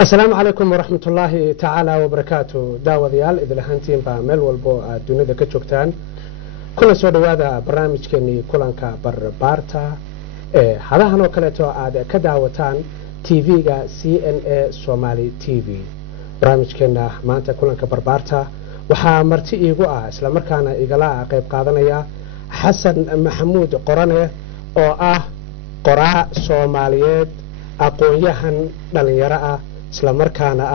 السلام عليكم ورحمة الله تعالى وبركاته داوديال إذا لهانتين بامل والبو الدنيا ذا كتشوكتان كل سودة هذا برنامج كني كلانكا بربارتا هذا هنو كلتو عاد كداوتان تي في جا CNA سومالي تي في برنامج كنا مانتا كلانكا بربارتا وحا مرتي إيقوا إسلام مركانا إيقلاء قيب قادنيا حسن محمود قرانه أو قراء سوماليات أقوياهن دلنيراء isla markaana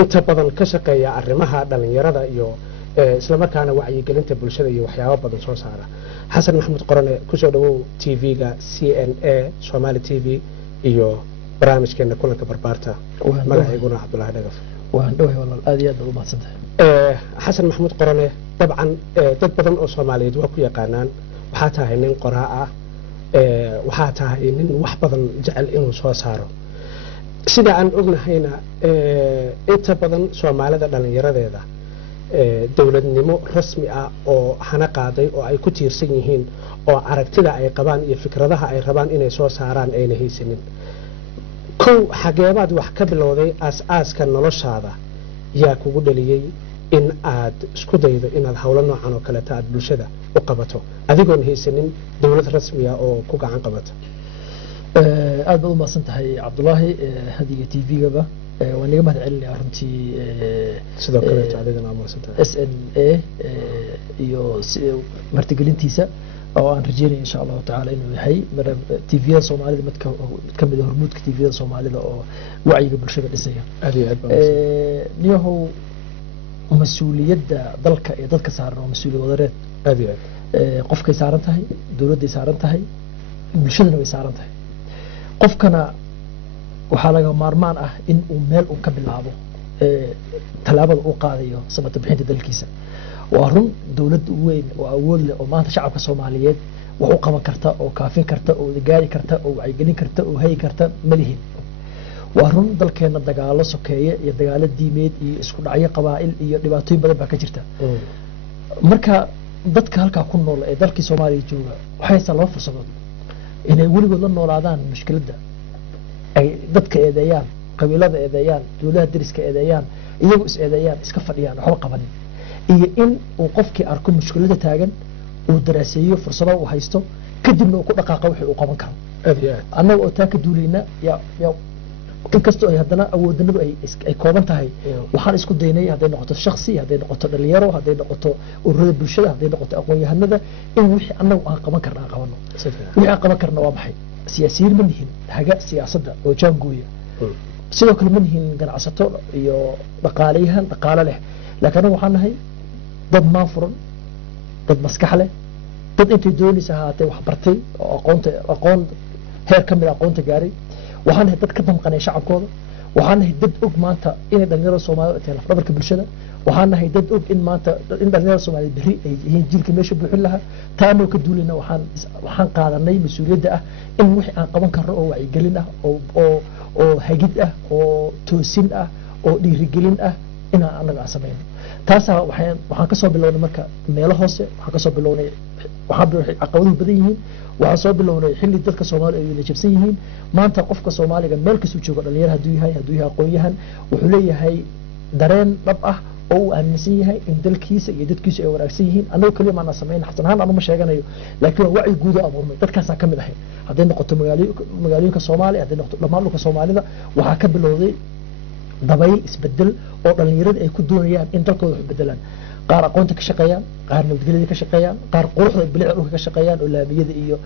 inta badan ka shaqeeya arrimaha dhalinyarada iyo isla markaana wacyigelinta bulshada iyo waxyaabo badan soo saara xasan maxamuud qorane ku soo dhawow TV-ga CNA Somali TV iyo barnaamijkeena kulanka barbaarta magaceyguna Cabdullaahi Dhagaf waan dhawahay walaal aad iyo aad u mahadsantahay xasan maxamuud qorane dabcan dad badan oo Soomaaliyeed waa ku yaqaanaan waxa tahay nin qoraa ah waxa tahay nin wax badan jecel inuu soo saaro sida aan ognahayna inta badan Soomaalida dhalinyaradeeda dawladnimo rasmi ah oo hana qaaday oo ay ku tiirsan yihiin oo aragtida ay qabaan iyo fikradaha ay rabaan inay soo saaraan ayna haysanin kow xageebaad wax ka bilowday aas-aaska noloshaada yaa kugu dhaliyay in aad isku daydo inaad hawlo noocan oo kale aad bulshada u qabato adigoon haysanin dawlad rasmi ah oo ku gacan qabata aad baad u mahadsantahay Cabdullaahi hadiga TV-gaba waan iga mahad celinayaa runtii sidoo kale adigana mahadsantahay SNA iyo martigelintiisa oo aan rajeynayo insha Allah taala inuu yahay TV-da Soomaalida mid ka mid ah hormuudka TV-da Soomaalida oo wacyiga bulshada dhisaya niyahow مسؤولية ذلك يدك سارة ومسؤولية وضرات أبيض قف كي سارنتها دولة سارنتها مشدنا وسارنتها قف كان وحاله مارمان إن أمال أكمل لعبه تلعب الأوقاضية سمت بحين ذلكيسة وهرم دولة وين وأول وما شعب كصوماليات وعقبة كرتا أو كافين كرتا أو دجاج كرتا أو عيجلين كرتا أو هاي كرتا مليهن وهرون dalkeena dagaalo sokeeye iyo dagaalo diimeed iyo isku dhacyo qabaa'il iyo dhibaatooyin badan ka jirta marka dadka halka ku nool ee dalkii Soomaaliya jooga waxay saloo fursadood inay weligood la noolaadaan mushkiladda ay dadka eedeeyaan qabiilada eedeeyaan dawladda dariska eedeeyaan iyagu is eedeeyaan iska fadhiyaan waxba qaban iyo in uu qofkii arko mushkiladda taagan uu daraaseeyo fursado uu haysto kadibna uu ku dhaqaaqo wixii uu qaban karo annaga oo taa ka duulayna ya inkastoo ay haddana awoodnadu ay kooban tahay waxaan isku daynay haday noqoto shakhsi haday noqoto dhalinyaro haday noqoto ururada bulshada haday noqoto aqoon-yahanada in wixii annagu aan qaban karna aan qabano wixii aan qaban karna waa maxay siyaasiyiin ma nihin haga siyaasadda oo jaangooya sidoo kale ma nihin ganacsato iyo dhaqaalayahan dhaqaale leh laakiin waxaan nahay dad maafuran dad maskax leh dad intay doonaysa haatay wax bartay oo aqoon heer ka mid aqoonta gaaray waxaan nahay dad ka damqanay shacabkooda waxaan nahay dad og maanta in dhalinyarada Soomaaliyeed ay lafdhabarka bulshada waxaan nahay dad og in maanta in dhalinyarada Soomaaliyeed bari ay yihiin jiilka meesha buuxin lahaa taano ka duulina waxaan qaadanay mas'uuliyadda ah in wixii aan qaban karno oo wacyigelin ah oo hagid ah oo toosin ah oo dhiirigelin ah in aan anaga sameeyno taasa waxaan ka soo bilownay marka meelo hoose waxaan ka soo bilownay waxaan caqabado badan yihiin waxaan soo bilownay xilli dadka Soomaaliyeed ay jabsan yihiin maanta qofka Soomaaliga meel ka soo jooga dhalinyaro haduu yahay aqoon-yahan wuxuu leeyahay dareen dhab ah oo uu aaminsan yahay in dalkiisa iyo dadkiisa ay wanaagsan yihiin anagu kaliya ma sameeyna xasan ahaan anu ma sheeganayo laakiin wacyi guud oo abuurmay dadkaas ka mid ahay haday noqoto magaalooyinka Soomaaliya haday noqoto dhammaan dhulka Soomaalida waxa ka bilowday dabayl isbedel oo dhalinyarada ay ku doonayaan in dalkooda wax bedelaan qaar aqoonta ka shaqeeyaan qaar nabadgelyada ka shaqeeyaan qaar quruxda bilicda dhulka ka shaqeeyaan oo laamiyada iyo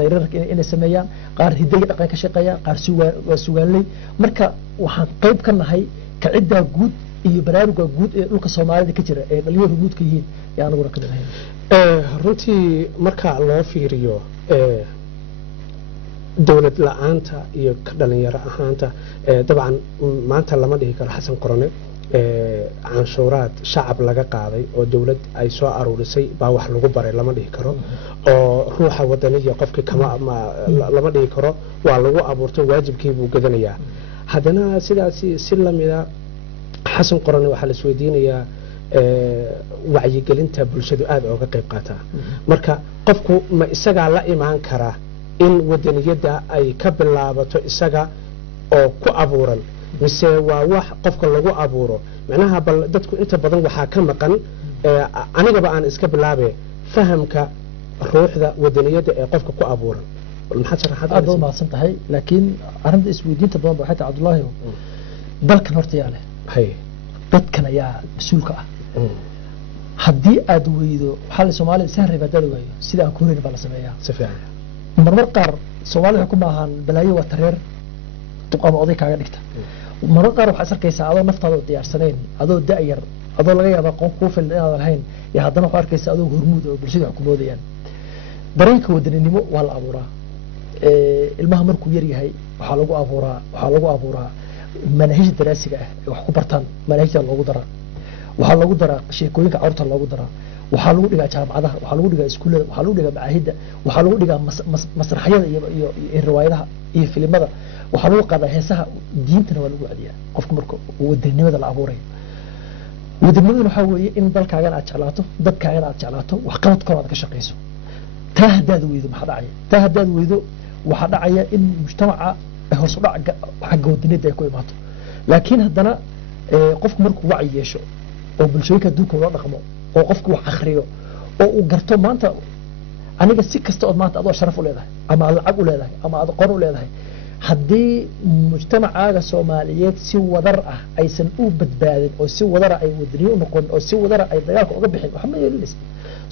leyrarka inay sameeyaan qaar hidaga dhaqan ka shaqeeyaan qaar suugaanley marka waxaan qayb ka nahay ka cidda guud iyo barnaamijka guud ee dhulka Soomaalida ka jira ee dhalinyaradu guud ka yihiin yaa anagu ka nahay runtii marka loo fiiriyo dawlad la'aanta iyo dhalinyaro ahaanta dabcan maanta lama dhihi karo xasan qorone canshuuraad shacab laga qaaday oo dawlad ay soo aruurisay baa wax lagu baray lama dhihi karo oo ruuxa wadaniga qofkii kama lama dhihi karo waa lagu abuurtay waajibkii buu gadanayaa haddana sidaasi si lamida xasan qorone waxa la isweydiinayaa wacyigelinta bulshadu aad uga qayb qaataa marka qofku ma isaga la imaan kara in wadaniyada ay ka bilaabato isaga oo ku abuuran mise waa wax qofka lagu abuuro macnaha bal dadku inta badan waxaa ka maqan anigaba aan iska bilaabe fahamka ruuxda wadaniyada ee qofka ku abuuran maxaad sharaxaad aad u maadsan tahay laakiin arrinta isweydiinta badan waxay tahay Cabdullaahi dalkan horta yaa leh hay dadkan ayaa mas'uulka ah haddii aad weydo waxa la Soomaaliya sahray badada waayo sida aan ku horeyn baa la sameeyaa si fiican marmar qaar Soomaaliya ku maahan balaayo waa tareer tuqama oday kaaga dhigta marmar qaar waxaad arkaysaa adoo naftaada u diyaarsanayn adoo da'yar adoo laga yaabo qof ku filan inaad lahayn iyo haddana waxaad arkaysaa adoo hormuud oo bulshada wax ku moodayaan dareenka wadaninimo waa la abuuraa ilmaha markuu yar yahay waxaa lagu abuuraa manhajda daraasiga ah wax ku bartaan manhajda loogu daraa waxaa lagu daraa sheekooyinka carruurta loogu daraa waxaa lagu dhigaa jaamacadaha waxaa lagu dhigaa iskuullada waxaa lagu dhigaa macaahidda waxaa lagu dhigaa masraxyada iyo riwaayadaha iyo filimada waxaa lagu qaadaa heesaha diintana waa lagu celiyaa qofka marka wadaninimada la abuurayo wadanimaduna waxaa weeye in dalkaagana aad jeclaato dadkaagana aad jeclaato waxqabadkooda aad ka shaqayso taa haddaad weydo maxaa dhacaya taa haddaad weydo waxaa dhacaya in mujtamaca hoos u dhac xagga wadaniyadda ay ku imaato laakiin haddana qofku markuu wacyi yeesho oo bulshooyinka adduunka loo dhaqmo oo qofku wax akhriyo oo uu garto maanta aniga si kasta oo maanta adoo sharaf u leedahay ama aad lacag u leedahay ama aad aqoon u leedahay haddii mujtamacaaga Soomaaliyeed si wadar ah aysan u badbaadin oo si wadar ay wadaniyo u noqon oo si wadar ay dagaalka uga bixin waxa ma yeelinaysa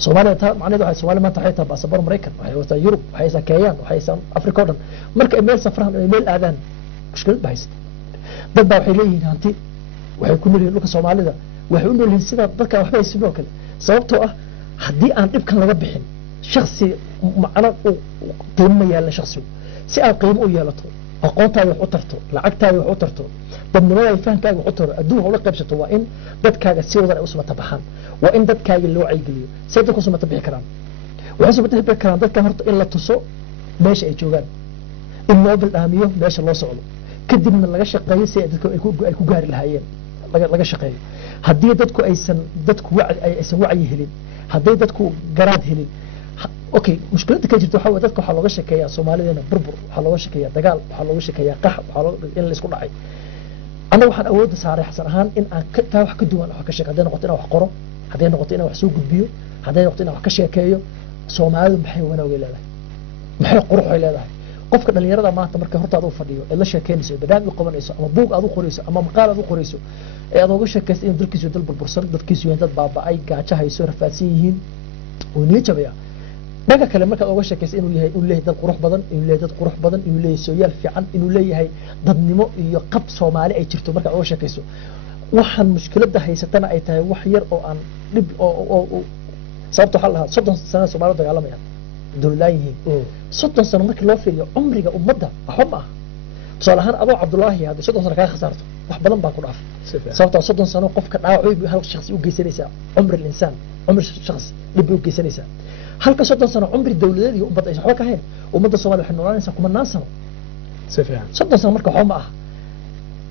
Soomaaliya taa macnaheedu waxay Soomaaliya maanta waxay tahay baasaboor Mareykan waxay wataa Yurub waxay haysaa Kenya waxay haysaa Afrika oo dhan marka ay meel safraan ay meel aadaan mushkilad baa haysta dad baa waxay leeyihiin hanti waxay ku noolyihiin dhulka Soomaalida waxay u noolyihiin sida dadka waxba haysan oo kale sababtoo ah haddii aan dhibkan laga bixin shakhsi macna uu qiimo yeelan shakhsigu si aad qiimo u yeelato aqoontaada wax u tarto lacagtaada wax u tarto dadnimada fahankaaga wax u taro adduunka ula qaybsato waa in dadkaaga si wadar ay u sumata baxaan waa in dadkaaga loo caygeliyo si dadku sumata bixi karaan waxay sumata bixi karaan dadka horta in la tuso meesha ay joogaan in loo bildaamiyo meesha loo socdo kadibna laga shaqeeyo si dadku ay ku gaari lahaayeen laga shaqeeyo haddii dadku aysan wacyi helin haddii dadku garaad helin okay mushkiladda ka jirta waxa dadka waxa looga sheekeeyaa Soomaaliyeena burbur waxa looga sheekeeyaa dagaal waxa looga sheekeeyaa qax waxa in la isku dhacay ana waxaan awood saaray xasan ahaan in aan ka taa wax ka duwan wax ka sheekada noqoto in wax qoro haday noqoto in wax soo gudbiyo haday noqoto in wax ka sheekeeyo Soomaalidu maxay wanaag leedahay maxay qurux leedahay qofka dhalinyarada maanta markay hortaada u fadhiyo ee la sheekeynayso barnaamij qabanayso ama buug aad u qorayso ama maqaal aad u qorayso ee aad uga sheekayso in dalkiisu dal burbursan dadkiisu dad baaba'ay gaajo hayso rafaadsan yihiin oo niyadjabaya dhaga kale marka uga sheekayso inuu leeyahay dad qurux badan inuu leeyahay sooyaal fiican inuu leeyahay dadnimo iyo qab Soomaali ay jirto marka uga sheekayso waxaan mushkiladda haysatana ay tahay wax yar oo aan dib oo sababta waxa la 30 sano Soomaalidu dagaalamayaan dawladayeen 30 sano markii loo fiiriyo umriga ummadda waxba ma aha tusaalahaan adoo Cabdullaahi hadda 30 sano ka khasaarto wax badan baa ku dhaafay sababta 30 sano qofka dhaawacay hal shakhsi u geysanaysa umri insaan umri shakhsi dib u geysanaysa halka 30 sano umri dawladeed iyo ummadda ay waxba ka hayn ummadda Soomaaliya waxay noolaanaysaa kuma naansano si fiican 30 sano marka waxba ma aha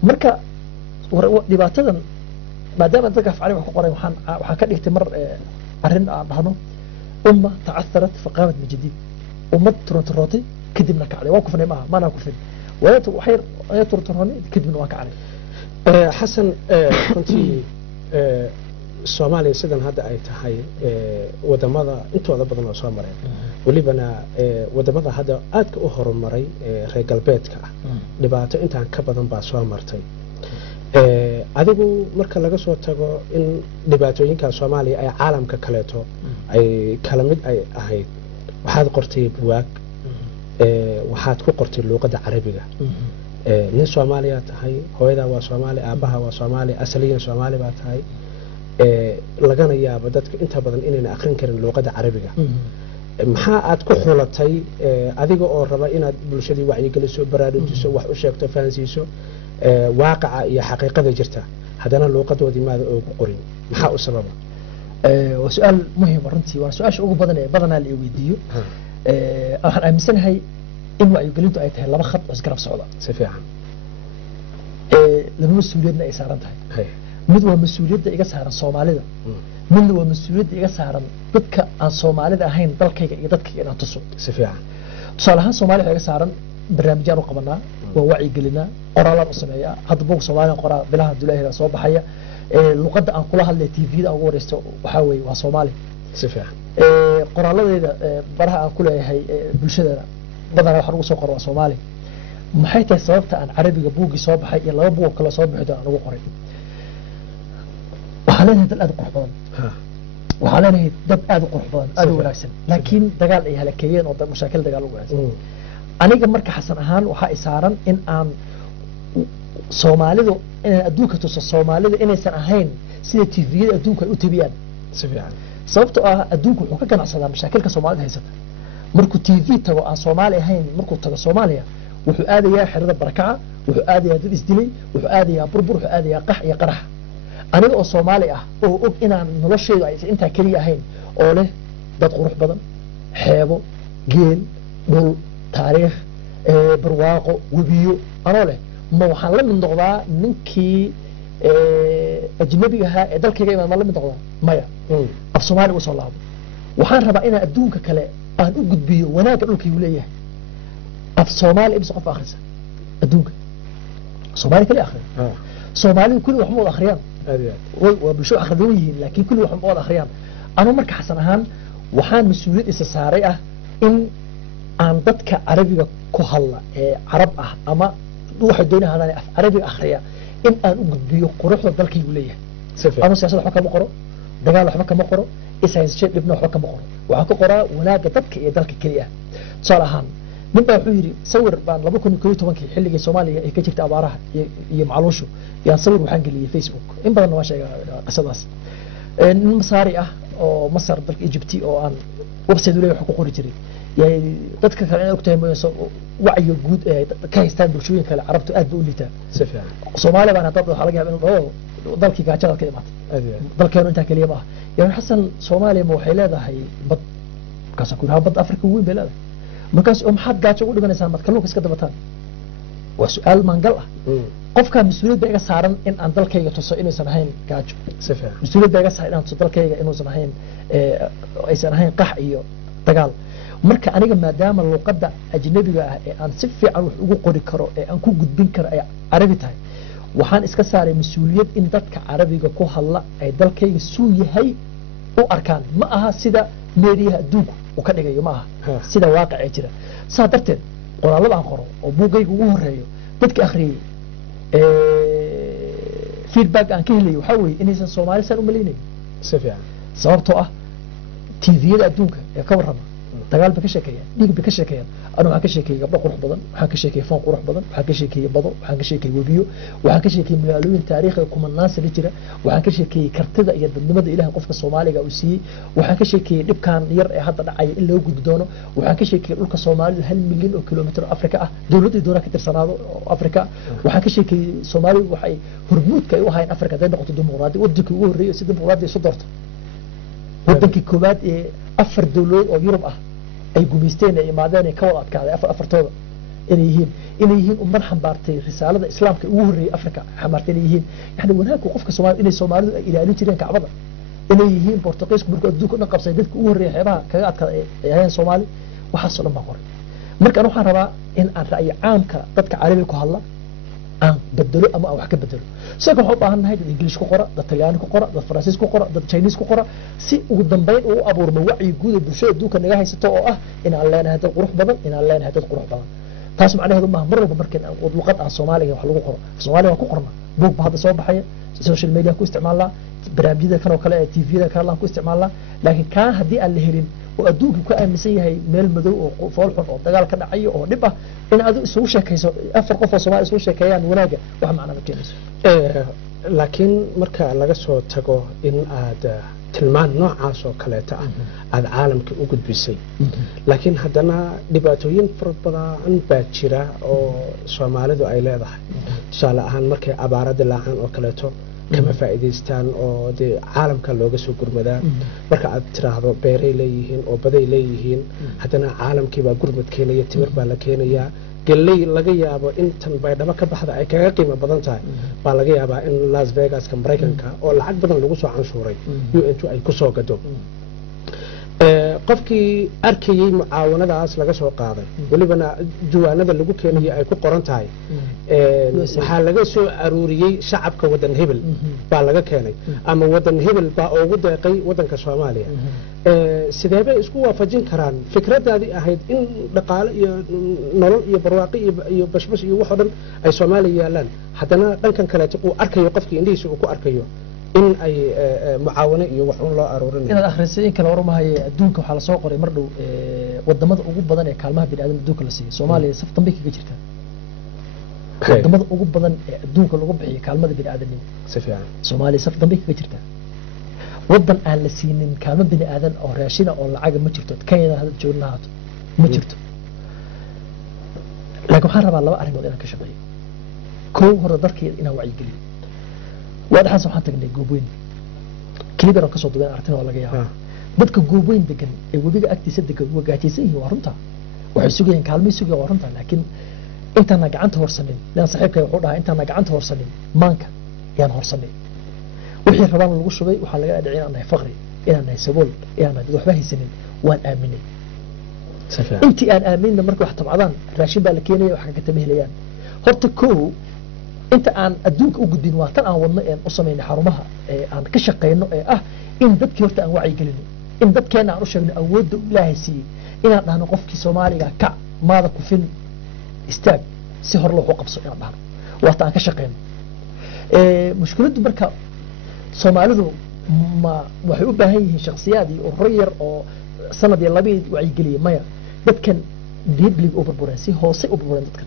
marka dhibaatadan maadaama dadka afcali wax ku qoray waxaan ka dhigtay mar arrin aan dhahno umma ta'atharat faqamat min jadid ummad turunturotay kadibna kacday waa ku fanay maaha maana ku fin waxay turunturoni kadibna waa kacday xasan runtii Soomaaliya sidan hadda ay tahay wadamada intooda badan oo soo mareen walibana wadamada hadda aadka u horumaray reer galbeedka dhibaato intaan ka badan baa soo martay adigu marka laga soo tago in dhibaatooyinka Soomaaliya ay caalamka kaleeto ay kala mid ay ahayd waxaad qortay buug waxaad ku qortay luqadda Carabiga nin Soomaaliya tahay hooyada waa Soomaali aabaha waa Soomaali asaliyan Soomaali baa tahay lagana yaabo dadka inta badan inayna akhrin karin luqadda Carabiga maxaa aad ku xulatay adiga oo raba inaad bulshadii wacyi geliso baraarujiso wax u sheegto fahansiiso waaqaca iyo xaqiiqada jirta hadana luqadoodii maada oo ku qorin maxaa u sababa waa su'aal muhiim runtii waa su'aasha ugu badan ee badanaa la weydiiyo waxaan aaminsanahay in wacyi gelintu ay tahay laba khad oo isgarab socda si fiican laba mas'uuliyadna ay saaran tahay mid waa mas'uuliyadda iga saaran Soomaalida midna waa mas'uuliyadda iga saaran dadka aan Soomaalida ahayn dalkayga iyo dadkayga inaan tuso si fiican tusaale ahaan Soomaaliya iga saaran barnaamijyaan u qabanaa waa wacyi gelinaa qoraalaan u sameeyaa hadda buug soomaaliya qoraa bilaha dulaahiga soo baxaya luqadda aan kula hadlay tvda aan ugu wareysto waxaa weeye waa soomaali si fiican qoraaladeeda baraha aan ku leeyahay bulshadeena badanaa waxaan ugu soo qora waa soomaali maxay tahay sababta aan carabiga buuggii soo baxay iyo laba buug kale soo bixi doon aan ugu qoray waxaa leenahay dad aad u qurux badan waxaa leenahay dad aad u qurux badan aad u wanaagsan laakiin dagaal ay halakeeyeen oo mashaakil dagaal u wanaagsan aniga marka xasan ahaan waxaa i saaran in aan soomaalidu inaan adduunka tuso soomaalida inaysan ahayn sida tviyada adduunka ay u tabiyaan si fiican sababtoo ah adduunku wuxuu ka ganacsadaa mashaakilka soomaalida haysata markuu tv tago aan soomaali ahayn markuu tago soomaaliya wuxuu aadayaa xerada barakaca wuxuu aadayaa dad isdilay wuxuu aadayaa burbur wuxuu aadayaa qax iyo qarax aniga oo soomaali ah oo og inaan nolosheedu aysan intaa keliya ahayn oo leh dad qurux badan xeebo geel dhul taariikh barwaaqo webiyo anoo leh ma waxaan la mid noqdaa ninkii ajnabiga ahaa ee dalkayga imaan ma la mid noqdaa maya af soomaali uga soo laabo waxaan rabaa inaan adduunka kale aan u gudbiyo wanaagga dhulkaygu leeyahay af soomaali imse qof akhrisa adduunka soomaali kali akhriya soomaalidu kulli wax ma wada akhriyaan waa bulsho akhridoon yihiin laakiin kulli wax ma wada akhriyaan anuu marka xasan ahaan waxaan mas-uuliyad isa saaray ah in aan dadka carabiga ku hadla ee carab ah ama waxay doonayaan hadaan af carabiga akhriya in aan u gudbiyo quruxda dalkaygu leeyahay ama siyaasad waxba kama qoro dagaal waxba kama qoro ishaysasho dhibna waxba kama qoro waxaan ka qoraa wanaagga dadka iyo dalka keliya tusaale ahaan nin baa wuxuu yidhi sawir baan 2011 xilligii soomaaliya ay ka jirta abaaraha iyo macluushu yaan sawir waxaan geliyey facebook in badan waa sheega qisadaas nin masaari ah oo masar dalka Egypt oo aan website u leeyahay wax ku qori jiray dadka kale inay ogtahay wacyiga guud ee ka haystaan bulshooyinka kale carabtu aad u liitaa si fiican Soomaaliya baan hadda waxa laga yaabaa inuu dalkii gaajada ka imaatay dalkeenu inta kaliya ma yaan xasan Soomaaliya ma waxay leedahay bad kaas ku raabad Afrika weyn bay leedahay markaas maxaad gaajo ugu dhimanaysaa mad kalluunka iska dabataan waa su'aal maangal ah qofka mas'uuliyadda iga saaran in aan dalkayga tuso inaysan ahayn gaajo si fiican mas'uuliyadda iga saaran in aan tuso dalkayga inaysan ahayn aysan ahayn qax iyo dagaal marka aniga maadaama luqadda ajnabiga ah ee aan si fiican wax ugu qori karo ee aan ku gudbin karo ay carabi tahay waxaan iska saaray mas'uuliyad in dadka carabiga ku hadla ay dalkayga suu yahay u arkaan ma aha sida meediyaha adduunku uu ka dhigayo ma aha sida waaqic jira saa darteed qoraalada aan qoro oo buugayga ugu horeeyo dadka akhriyay feedback aan ka helay waxa weeye inaysan Soomaali san u maleynay si fiican sababtoo ah tviyada adduunka ee ka warrama dagaal ba ka sheekeeya dhiig ba ka sheekeeya anu waxaan ka sheekeeyay gabdho qurux badan waxaan ka sheekeeyay faan qurux badan waxaan ka sheekeeyay bado waxaan ka sheekeeyay webiyo waxaan ka sheekeeyay magaalooyin taariikhi kuma naasir jira waxaan ka sheekeeyay kartida iyo dadnimada Ilaahay qofka Soomaaliga uu siiyay waxaan ka sheekeeyay dhibkan yar ee hadda dhacay in loo gudbi doono waxaan ka sheekeeyay dhulka Soomaalidu 1 milyan oo kiiloomitir Afrika ah dawladda doona ka tirsanaado Afrika waxaan ka sheekeeyay Soomaalidu waxay hormuudka ay u hayeen Afrika day noqoto dimuqraadi waddanka ugu horeeyay si dimuqraadi soo doorto waddankii koobaad ee afar dawladood oo Yurub ah ay gumeysteen ay imaadeen ay ka wada adkaaday afartooda inay yihiin umman xambaartay risaalada islaamka ugu horeeyay Afrika xambaartay inay yihiin yani wanaagga qofka Soomaaliyeed inay Soomaalidu ay ilaalin jireen Kacbada inay yihiin Portugiisku markuu adduunka dhan qabsay dadka ugu horeeyay xeebaha kaga adkaaday ay hayeen Soomaali waxaas oo dhan baa qoray marka waxaan rabaa in aan ra'yi caamka dadka carabiga ku hadla aan bedelo ama wax ka bedelo sidoo kale waxaan u baahanahay dad Ingiriis ku qora dad Talyaani ku qora dad Faransiis ku qora dad Chinese ku qora si ugu dambeyn uu abuurmo wacyi guud ee bulshada adduunka naga haysato oo ah in aan leenahay dad qurux badan in aan leenahay dad qurux badan taas macnaheedu ma mar walba markii aan luqad aan Soomaaliga wax lagu qoro Soomaaliga ku qorna buug ba hadda soo baxaya social media ku isticmaalaa barnaamijyada kan oo kale ee tvda kale ku isticmaalaa laakiin ka hadii aan la helin oo adduunku ka aaminsan yahay meel madow oo fool xun oo dagaal ka dhacayo oo dhib ah in aad isugu sheekayso afar qof oo Soomaali isugu sheekeeyaan wanaaga wax macna ma keenayso laakiin marka laga soo tago in aad tilmaan noocaas oo kaleeta aad caalamka u gudbisay laakiin haddana dhibaatooyin fara badan baa jira oo Soomaalidu ay leedahay tusaale ahaan markay abaaro dilaacaan oo kaleeto kama faa'iideystaan oo caalamka looga soo gurmadaa marka aad tiraahdo beeray leeyihiin oo baday leeyihiin haddana caalamkii baa gurmad keenaya timir baa la keenayaa galay laga yaabo intan baydhabo ka baxda ay kaga qiimo badan tahay baa laga yaabaa in Las Vegas ka Mareykanka oo lacag badan lagu soo canshuuray UN ay ku soo gado qofkii arkayay mucaawanadaas laga soo qaaday walibana juwaanada lagu keenayay ay ku qoran tahay waxaa laga soo aruuriyey shacabka wadan hebel baa laga keenay ama wadan hebel baa ugu deeqay wadanka Soomaaliya sidee bay isku waafajin karaan fikradaadii ahayd in dhaqaale iyo nolol iyo barwaaqo iyo bashbash iyo wax oo dhan ay Soomaaliya yaalaan haddana dhankan kale uu arkayo qofkii indhihiisa uu ku arkayo in ay mucaawano iyo wax loo aruurinayo inaad akhriisay kala warmahay adduunka waxa la soo qoray mar dhow wadamada ugu badan ee kaalmaha bini'aadam adduunka la siiyo Soomaaliya saf dambe kaga jirta wadamada ugu badan ee adduunka lagu bixiyo kaalmada bini'aadanimo si fiican Soomaaliya saf dambe kaga jirta wadan aan la siinin kaalmo bini'aadan oo raashina oo lacag ma jirto Kenya hadda joognaado ma jirto laakiin waxaan rabaa laba arrimood inaan ka shaqeeyo koow hore dadkeeda inaan wacyi geliyo وأنا حاسس حتى إني جوبين كليبر قصة دوين أرتنا ولا جيا بدك جوبين دكان وبيجي أكتي صدق وجاتي سيه وارنتا وحسوقي إن كلامي سوقي وارنتا لكن أنت نجعنت هرسنين لأن صاحبك يقولها أنت نجعنت هرسنين مانك يعني هرسنين وحي ربنا الوش بي وحلا أدعي أنا فقري أنا سبول أنا دوح به سنين وأنا آمني أنت أنا آمن لما واحد طبعا راشين بالكيني وحكيت به ليان هرتكو أنت عن أدوك وجودين وقتنا عن وضنا إن أصلا من حرمها عن كشقة إنه إن بدك يرت أن وعي قلني إن بدك كان عرش من أود لا هسي إن أنا نقف في سومالي كع ماذا كفين استاج سهر له وقف صيام بحر وقت عن كشقة مشكلة بركة سومالي ذو ما وحيوب هي شخصيات الرير أو سند يلا بيد وعي قلي مايا بدك كان بيبلغ أوبر براسي هو سي أوبر بران تذكر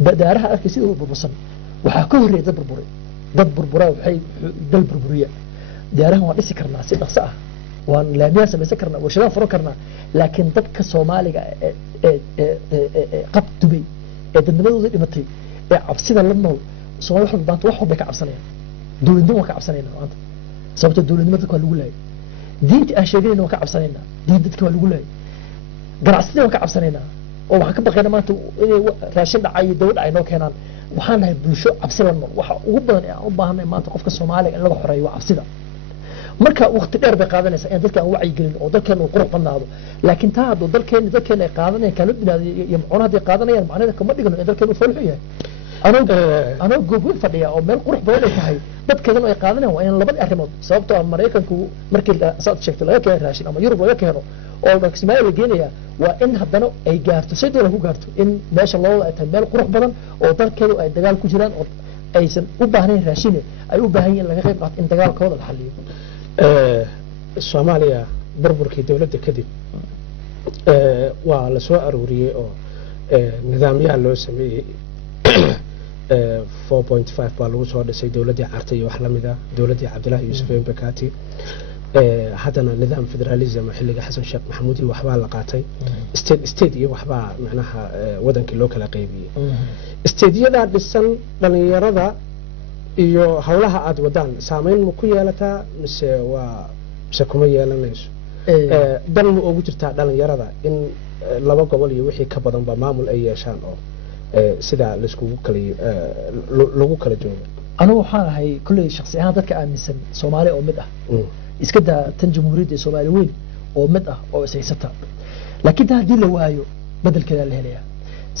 بدارها أركسي أوبر بصن waxaa ka horeeyay dad burburay waxay dal burburiya diyaarahan waa dhisi karnaa si dhaqso ah waan laamiyaha samaysan karnaa warshadaha furo karnaa laakiin dadka Soomaaliga qab dubay dadnimadooda dhimatay cabsida la nool Soomaaliya wax walba ka cabsanayaan dawladnimo ka cabsanayaan maanta sababta dawladnimada ka lagu leeyahay diinta aan sheegayna waa ka cabsanayna diinta waa lagu leeyahay ganacsiga waa ka cabsanayna oo waxaan ka baqaynaa maanta inay raashin dhacay dawlad ay noo keenaan waxaan nahay bulsho cabsi la nool waxa ugu badan ee aan u baahanay maanta qofka Soomaaliga in laga xoreeyo cabsida marka waqti dheer bay qaadanaysaa in dadka aan wacyi gelin oo dalkeena uu qurux badnaado laakiin taa hadda dalkeena ay qaadanayaan kala bilaad iyo macnaheedu ay qaadanayaan macnaheedu kama dhigano in dalkeena uu falxu yahay anoo goobin fadhiya oo meel qurux badan ay tahay dadkeena ay qaadanayaan waa in labada arrimood sababtoo ah Mareykanku markii saad sheegtay laga keenay raashin ama Yurub laga keeno oo Mexico la geenaya waa in haddana ay gaarto sidoo lagu gaarto in meesha loo ay meel qurux badan oo dalkeedu ay dagaal ku jiraan oo aysan u baahnayn raashin ay u baahan yihiin laga qayb qaato in dagaalkooda la xalliyo Soomaaliya burburkii dawladda kadib waa la soo aruuriyay oo nidaamyaha loo sameeyay 4.5 baa lagu soo dhisay dawladdii Carta iyo wax la mid ah dawladdii Cabdullaahi Yuusuf Mbakati haddana nidaam federalism xilliga Xasan Sheekh Maxamuud iyo waxbaa la qaatay state iyo waxbaa macnaha wadankii loo kala qaybiyay state-yada dhisan dhalinyarada iyo hawlaha aad wadaan saameyn ma ku yeelataa mise kuma yeelanayso dan ma ugu jirtaa dhalinyarada in laba gobol iyo wixii ka badan ba maamul ay yeeshaan oo sida lagu kala joogo anigu waxaan ahay kulley shakhsi ahaan dadka aaminsan Soomaali oo mid ah iska daa tan jamhuuriyadda Soomaali weyn oo mid ah oo isaysata laakiin haddii la waayo bedelkeeda la helayaa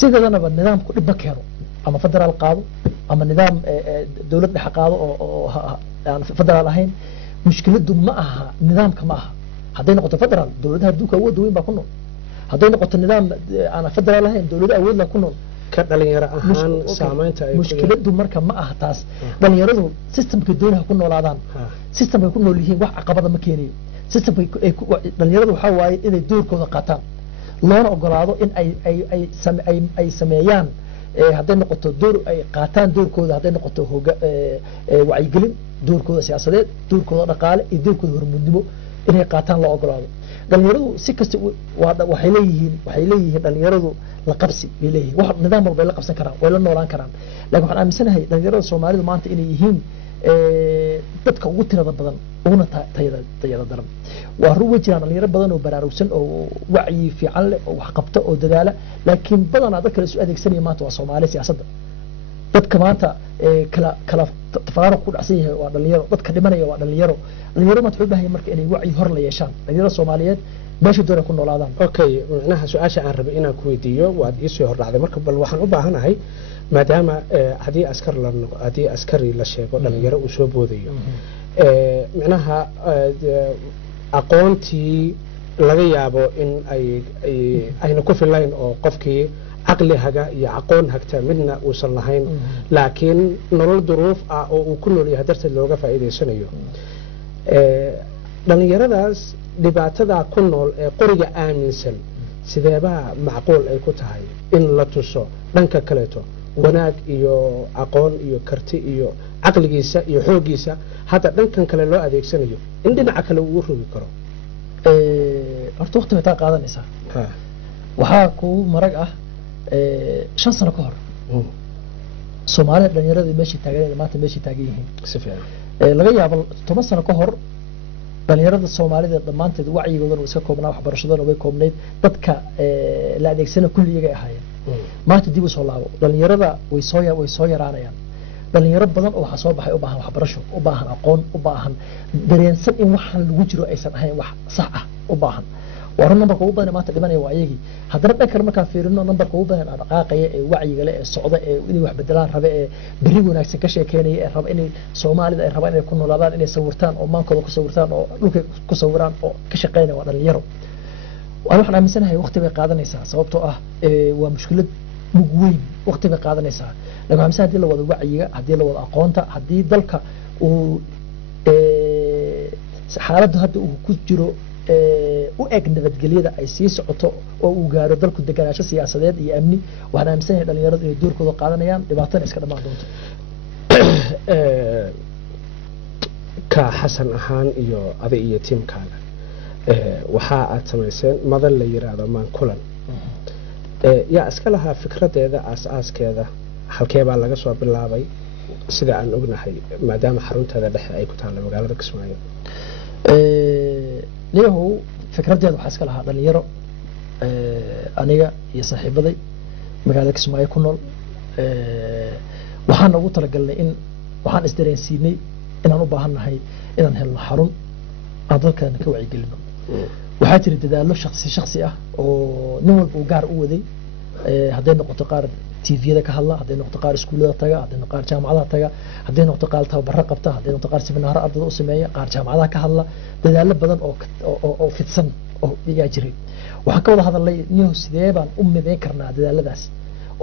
sidaadana nidaamku dhib ma keeno ama federaal qaado ama nidaam dawlad dhexe qaado oo aan federaal ahayn mushkiladu ma aha nidaamka ma aha hadday noqoto federaal dawladaha adduunka awood weyn baa ku nool hadday noqoto nidaam aan federaal ahayn dawladaha awood la ku nool ka dhalinyaro ahaan saameynta ay mushkiladu marka ma aha taas dhalinyaradu systemka dawladda ku noolaadaan systemka ku nool yihiin wax caqabada ma keenayo systemka dhalinyaradu waxa waaye inay doorkooda qaataan loona ogolaado in ay sameeyaan hadday noqoto door ay qaataan doorkooda hadday noqoto wacyigelin doorkooda siyaasadeed doorkooda dhaqaale iyo doorkooda hormuudnimo inay qaataan loo ogolaado dhalinyaradu si kasta waxay leeyihiin dhalinyaradu la qabsi bay leeyihiin wax nidaam walba ay la qabsan karaan way la noolaan karaan laakiin waxaan aaminsanahay dhalinyarada Soomaalidu maanta inay yihiin dadka ugu tirada badan uguna tayada daran waa ruuwa jiraan dhalinyaro badan oo baraarugsan oo wacyi fiican leh oo wax qabta oo dadaala laakiin badanaa dadka la isu adeegsanaya maanta waa Soomaali siyaasadda dadka maanta kala tafaaruq ku dhacsan yahay waa dhalinyaro dadka dhimanaya waa dhalinyaro maanta waxay u baahan yihiin marka inay wacyi hor la yeeshaan dhalinyarada Soomaaliyeed meesha doona ku noolaadaan okay macnaha su'aasha aan rabay inaan ku weydiiyo waad ii soo hordhacday marka bal waxaan u baahanahay maadaama haddii askari la sheego dhalinyaro uu soo boodayo macnaha aqoontii laga yaabo in ayna ku filayn oo qofkii caqli haga iyo aqoon hagta midna uusan lahayn laakiin nolol duruuf ah oo uu ku nool yahay darteed looga faa'iideysanayo dhalinyaradaas dhibaatada ku nool ee qoriga aaminsan sideebaa macquul ay ku tahay in la tuso dhanka kaleeto wanaag iyo aqoon iyo karti iyo caqligiisa iyo xooggiisa hadda dhankan kale loo adeegsanayo in dhinaca kale uu rogi karo horta waqti bay taa qaadanaysaa waxaa kugu marag ah 5 sano ka hor Soomaalida dhalinyarada meeshii taagan maanta meeshii taagan yihiin si fiican laga yaabo 10 sano ka hor dhalinyarada Soomaalida dhamaanteed wacyigoodana iska koobnaa waxbarashadana way koobnayd dadka la adeegsana kulliga ay ahaayeen maanta dib u soo laabo dhalinyarada way soo yaraanayaan dhalinyaro badan oo waxa soo baxay u baahan waxbarasho u baahan aqoon u baahan dareensan in waxan lagu jiro aysan ahayn wax sax ah u baahan waran numberka ugu badan maanta dhimanaya waa ayagii haddana dhankan markaan fiirino numberka ugu badan dhaqaaqaya ee wacyiga leh ee socda ee inay wax bedelaan rabe ee bari wanaagsan ka sheekeynaya ee raba inay Soomaalida ay rabaan inay ku noolaadaan inay sawirtaan oo maankooda ku sawirtaan oo dhulka ku sawiraan oo ka shaqeynaya waa dhalinyaro waxaan aaminsanahay waqti bay qaadanaysaa sababtoo ah waa mushkilad mug weyn waqti bay qaadanaysaa laakiin waxaan haddii la wado wacyiga haddii la wado aqoonta haddii dalka uu xaaladdu hadda uu ku jiro u eg nabadgelyada ay sii socoto oo uu gaaro dalku deganaansho siyaasadeed iyo amni waxaan aaminsanahay dhalinyaradu inay doorkooda qaadanayaan dhibaatana iska dhammaan doonto ka xasan ahaan iyo adi iyo tiimkaaga waxa aad samayseen madal la yiraahdo maan kulan yaa iska lahaa fikradeeda aaskeeda halkee baa laga soo bilaabay sida aan ognahay maadaama xarunteeda dhexe ay ku taalo magaalada Kismaayo leeyahay fikradeeda waxa iska lahaa dhalinyaro aniga iyo saaxiibaday magaalada Kismaayo ku nool waxaan ugu talagalnay in waxaan isdareensiinay inaan u baahanahay inaan helno xarun aan dalkana ka wacyi gelino waxaa jira dadaallo shakhsi ah oo nin walba uu gaar u waday hadday noqoto qaar TV-da ka hadla hadday noqoto qaar iskuulada taga hadday noqoto qaar jaamacadaha taga hadday noqoto qaar tababaro qabta hadday noqoto qaar seminaaro ardada u sameeya qaar jaamacadaha ka hadla dadaallo badan oo fidsan oo iyaa jiray waxaan ka wada hadalnay niyo sidee baan u mideyn karnaa dadaaladaas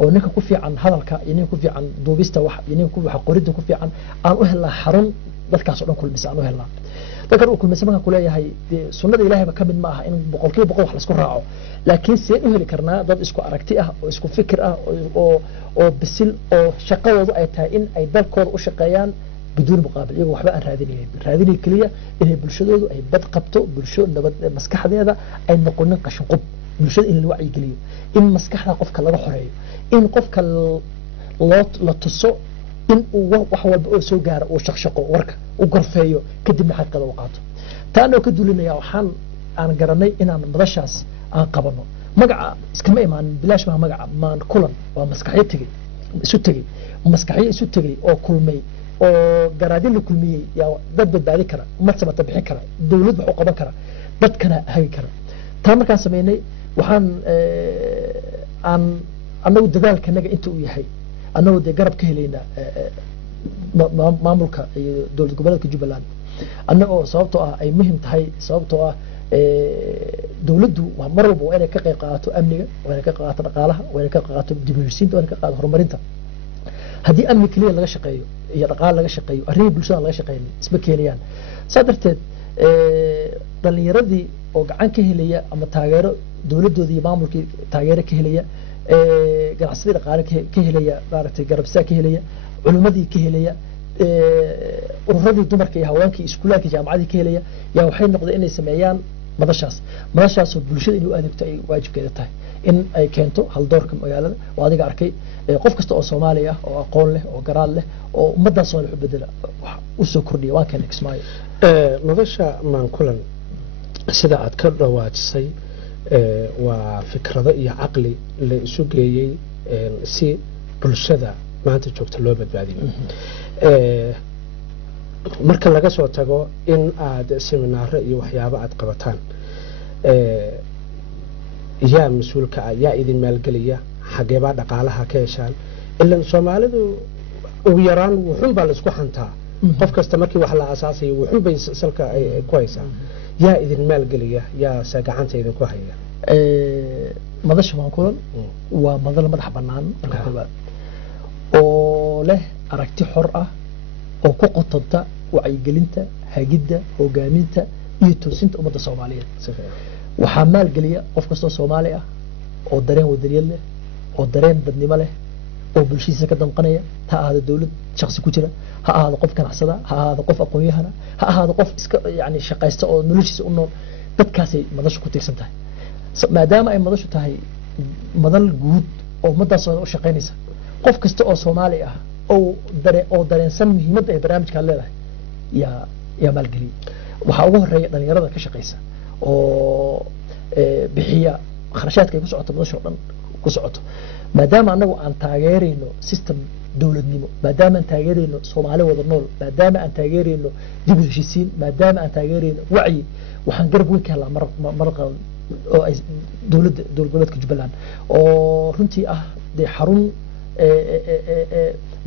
oo ninka ku fiican hadalka iyo ninka ku fiican duubista wax iyo ninka ku waxa qoridda ku fiican aan u helnaa xarun dadkaas oo dhan kulmis aan u helnaa dadkan uu kulmis markaan ku leeyahay sunnada Ilaahay ba kamid ma aha in 100% wax la isku raaco laakiin seen u heli karnaa dad isku aragti ah oo isku fikir ah oo bisil oo shaqadoodu ay tahay in ay dalkooda u shaqeeyaan بدون مقابل يجوا وحبا أن راديني كلية إنه بلشدود أي بد قبته بلشود نبض مسكح هذا أي نقولنا قشن قب بلشود إن الوعي كلية إن مسكحنا قف كلا حرية إن قف كلا لا تصو إن وحول بأسو جار وشقشقه ورك وقرفيه كدم حق الوقات تانو كدولنا يا وحن أنا جرني إن أنا مدرساس أنا قبضنا مجا إسكمي ما بلاش ما مجا ما كلن ومسكحية تجي سوتجي مسكحية سوتجي أو كل مي oo garaadin la kulmiyay yaa dad badbaadi kara umad samata bixin kara dawlad wax u qaban kara dadkana hagi kara taa markaan sameynay waxaan anagu dadaalkanaga inta uu yahay anagu de garab ka helayna maamulka iyo dawlad goboleedka Jubbaland anagoo sababtoo ah ay muhiim tahay sababtoo ah dawladdu waa mar walba waa inay ka qayb qaadato amniga waa inay ka qayb qaadato dhaqaalaha waa inay ka qayb qaadato dib u heshiisiinta waa inay ka qayb qaadato horumarinta haddii amni kaliya laga shaqeeyo iyo dhaqaale laga shaqeeyo arrimaha bulshada laga shaqeeyo isma keenayaan sadarteed dhalinyaradii oo gacan ka helaya ama taageero dawladooda iyo maamulkii taageero ka helaya ganacsiga dhaqaale ka helaya maaragtay garabsiga ka helaya culimadii ka helaya ururadii dumarka iyo haweenkii iskuulaadka jaamacadii ka helaya yaa waxay noqdeen inay sameeyaan madashaas oo bulshada inuu adeegto ay waajibkeeda tahay in ay keento hal doorka magaalada oo adiga arkay qof kasta oo Soomaali ah oo aqoon leh oo garaad leh oo ummadda Soomaaliya u bedela wax u soo kordhiya waan keenay Kismaayo madasha maan kulan sida aad ka dhawaajisay waa fikrado iyo aqli la isu geeyay si bulshada maanta joogta loo badbaadiyo marka laga soo tago in aad seminaaro iyo waxyaabo aad qabataan yaa mas-uulka ah yaa idin maalgeliya xageebaa dhaqaalaha ka heshaan ilan soomaalidu ugu yaraan wuxun baa la isku xantaa qof kasta markii wax la asaasayo wuxun bay salka ay ku haysaa yaa idin maalgeliya yaa se gacanta idinku haya madasha maankulan waa madal madax bannaan marka koobaad oo leh aragti xor ah oo ku qotonta wacyigelinta hagidda hogaaminta iyo toosinta ummadda soomaaliyeed waxaa maalgeliya qof kastoo soomaali ah oo dareen wadaniyad leh oo dareen dadnimo leh oo bulshadiisa ka damqanaya ha ahaado dawlad shakhsi ku jira ha ahaado qof ganacsada ha ahaado qof aqoon-yahana ha ahaado qof iska yani shaqaysta oo noloshiisa u nool dadkaasay madashu ku tiirsan tahay maadaama ay madashu tahay madal guud oo ummaddaas u shaqaynaysa qof kasta oo soomaali ah oo dareensan muhiimadda ay barnaamijkaa leedahay yaa maalgeliya waxaa ugu horeeya dhalinyarada ka shaqaysa oo bixiya kharashaadka ay ku socoto madasha oo dhan ku socoto maadaama anagu aan taageerayno system dowladnimo maadaama aan taageerayno soomaali wada nool maadaama aan taageerayno dib u heshiisiin maadaama aan taageerayno wacyi waxaan garab weyn ka helaa marqa oo ay dowlad goboleedka Jubbaland oo runtii ah de xarun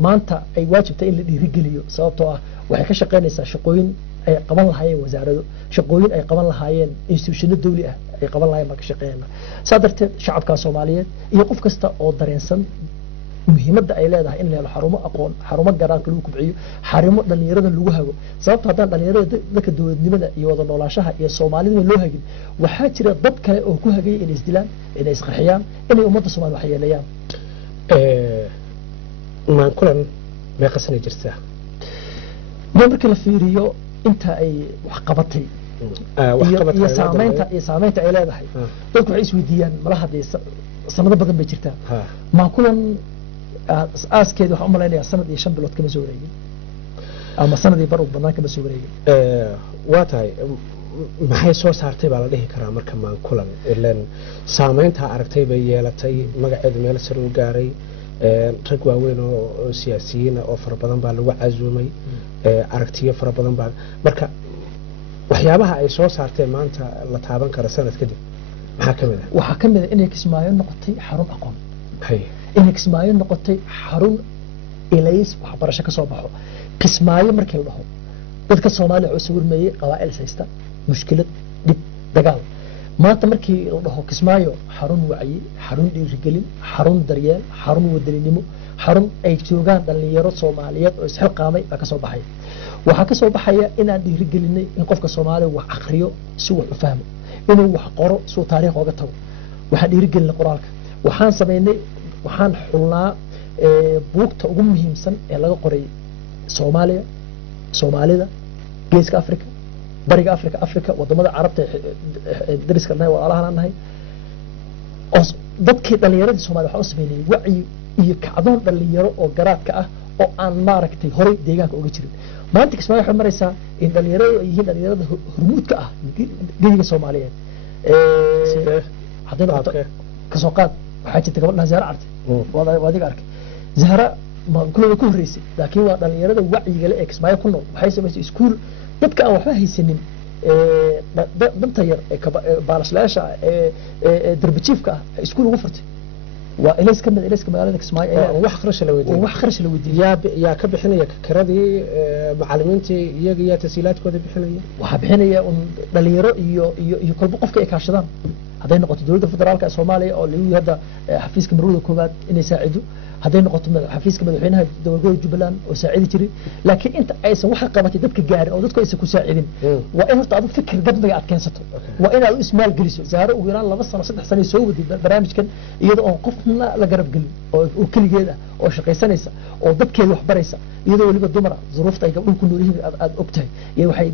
maanta ay waajibtay in la dhiirigeliyo sababtoo ah waxay ka shaqaynaysaa shaqooyin ay qaban lahaayeen wasaarado shaqooyin ay qaban lahaayeen institutiono dawli ah ay qaban lahaayeen baan ka shaqeynaa saa darteed shacabka Soomaaliyeed iyo qof kasta oo dareensan muhiimadda ay leedahay in la helo xarumo aqoon xarumo garaadka lagu kubciyo xarumo dhalinyarada lagu hago sababtoo haddaan dhalinyarada dadka dowladnimada iyo wada noolaanshaha iyo Soomaalida loo hagin waxaa jira dad kale oo ku hagay inay isdilaan inay isqarxiyaan inay ummadda Soomaaliyeed wax yeelayaan maan kulan meeqasana jirtaa markii la fiiriyo inta ay wax qabatay iyo saamaynta ay leedahay dadku waxay isweydiiyaan malaha dee sanado badan bay jirtaa maan kulan aaskeed waxaan u malaynayaa sanad iyo 5 bilood kama soo wareegin ama sanadii bar banaan kama soo wareegin waa tahay maxay soo saartay baa la dhihi karaa marka maan kulan ilaan saamaynta aragtay bay yeelatay magaceedu meel sare u gaaray rag waaweyn oo siyaasiyiin oo fara badan baa lagu casuumay aragtiyo fara badan baa marka waxyaabaha ay soo saartay maanta la taaban karo sanad kadib maxaa kamid ah waxa kamid ah inay Kismaayo noqotay xarun aqoon inay Kismaayo noqotay xarun ilays waxbarasho ka soo baxo Kismaayo markii la dhaho dadka Soomaaliya oo soo warmeeyay qabaa'il haysta mushkilad dib dagaal maanta markii la dhaho Kismaayo xarun wacyi xarun dhiirigelin xarun daryeel xarun wadaninimo xarun ay joogaan dhalinyaro Soomaaliyeed oo isxilqaamay ka soo baxay waxa ka soo baxaya in aan dhiirigelinay in qofka Soomaaliya wax akhriyo si uu u fahmo inuu wax qoro soo taariikh uga tago waxa dhiirigelinay qoraalka waxaan sameynay waxaan xulnaa buugta ugu muhiimsan ee laga qoray Soomaaliya Soomaalida geeska Afrika bariga Afrika wadamada Carabta dariska nahay walaalahan nahay oo dadkii dhalinyarada Soomaaliya waxa u sameeyay wacyi iyo kacdoon dhalinyaro oo garaadka ah oo aan maaragtay horay deegaanka uga jirin maanta Kismaayo waxay maraysaa in dhalinyaradu ay yihiin dhalinyarada hormuudka ah geeyiga Soomaaliyeed haddii noqoto ka soo qaad waxaa jirta gabadha Zahra Arti waa adiga arkay Zahra ma kulliga ku horeysay laakiin waa dhalinyarada wacyiga leh ee Kismaayo ku nool waxay sameysay iskuul dadka aan waxba haysanin danta yar baalaslaasha darbijiifka ah iskuul ugu furtay waa ilays kamid ilayska magaalada Kismaayo ee wax kharash la weydiiyay yaa ka bixinaya kiradii macallimiintii iyaga iyo tasiilaadkooda bixinaya waxa bixinaya dhalinyaro iyo kolba qofka ay kaashadaan haday noqoto dawladda federaalka Soomaaliya oo lagu hada xafiiska marwada koobaad inay saacido haday noqoto xafiiska madaxweynaha dowladda Jubbaland oo saacidi jiray laakiin inta aysan wax qabatay dadka gaar oo dadku aysan ku saacidin waa in horta aad fikir dadmiga aad keensato waa in aad ismaal geliso Zahra ugu yaraan 2 sano 3 sano soo waday barnaamijkan iyadoo aan qofna la garab gelin oo kaligeeda oo shaqaysanaysa oo dadkeeda wax baraysa iyadoo waliba dumar duruufta ay gabdhuhu ku nool yihiin aad ogtahay iyo waxay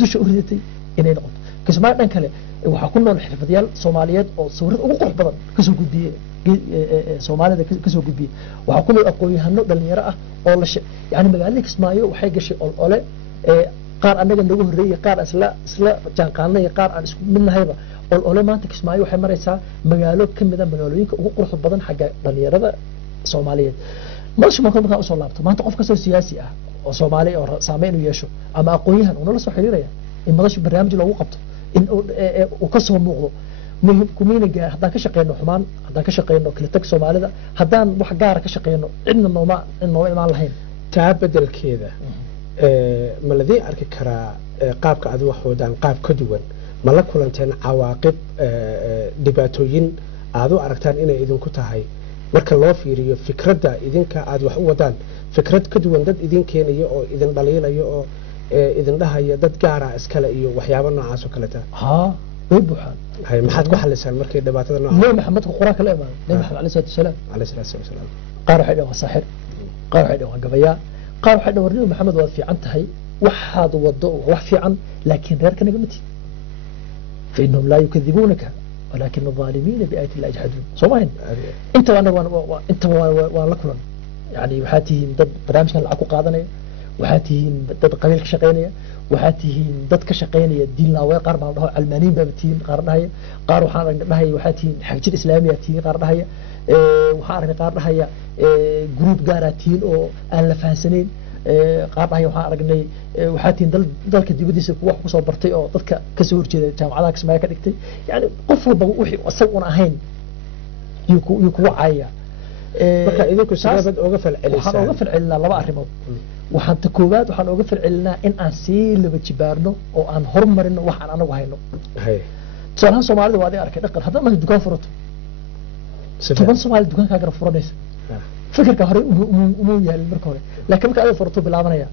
dusha u ridatay inay noqoto Kismaayo dhan kale waxa ku nool xirfadyaal Soomaaliyeed oo sawirada ugu qurux badan ka soo gudbiyay Soomaalida ka soo gudbiyay waxa ku nool aqoon-yahano dhalinyaro ah oo la yani magaalada Kismaayo waxay gashay ole qaar anaga nagu horeeyay qaar isla jaan qaadnay qaar aan isku midnahayba ole maanta Kismaayo waxay maraysaa magaalo kamid ah magaalooyinka ugu quruxda badan xagga dhalinyarada Soomaaliyeed marka markaa u soo laabto maanta qof kasta oo siyaasi ah oo Soomaali oo saameyn u yeesho ama aqoon-yahan oo la soo xiriiraya in madashu barnaamij loogu qabto in uu ka soo muuqdo muhim kumina gaar haddaan ka shaqeyno xumaan haddaan ka shaqeyno kala tag Soomaalida haddaan wax gaar ka shaqeyno cidna nooma imaan lahayn taa bedelkeeda ma ladii arki karaa qaabka aad wax wadaan qaab ka duwan ma la kulanteen cawaaqib dhibaatooyin aad u aragtaan inay idinku tahay marka loo fiiriyo fikradda idinka aad wax u wadaan fikrad ka duwan dad idin keenayo oo idin dhaliilayo oo idin dhahaya dad gaara iskale iyo waxyaabo noocaas oo kale taa way buuxaan hay maxaad ku xalisaan markay dhibaatada noocaas Nabi Maxamed quraanka la imaan Nabi Maxamed alayhi salaatu wasalaam qaar waxay dhahaan saaxir qaar waxay dhahaan gabaya qaar waxay dhahaan Nabi Maxamed waa fiican tahay waxaad wado wax fiican laakiin reerka naga mati فإنهم لا يكذبونك ولكن الظالمين بآيات الله يجحدون صومين انت وانا لكم يعني وحاتهم ضد برامج كان العقو قادنيا وحاتهم ضد قبيل كشقينيا وحاتهم ضد كشقينيا الدين لا وقار بعض علمانيين بابتين قارنايا قار وحان نهي وحاتهم حاجه اسلاميه تي قارنايا وحان قارنايا جروب قاراتين او ان لا فاهسنين qaar dhahay waxaan aragnay waxaatiin dalka dibadiisa wax ku soo bartay oo dadka ka soo horjeeday jaamacadaha Kismaayo ka dhigtay yani qof walba wixii asagu una ahayn iyo ku wacaya marka idinku sabab uga falcelisaan waxaan uga falcelinaa laba arrimood waxaan ta koobaad waxaan uga falcelinaa in aan si laba jibaarno oo aan horumarino wax aan anagu hayno hay tusaalahan Soomaalida waa arkay dhaqan haddana ma dukaan furato toban Soomaali dukaankaaga furanaysa فكرك هري مو يهل مركونه لكن marka aad furto bilaabanaya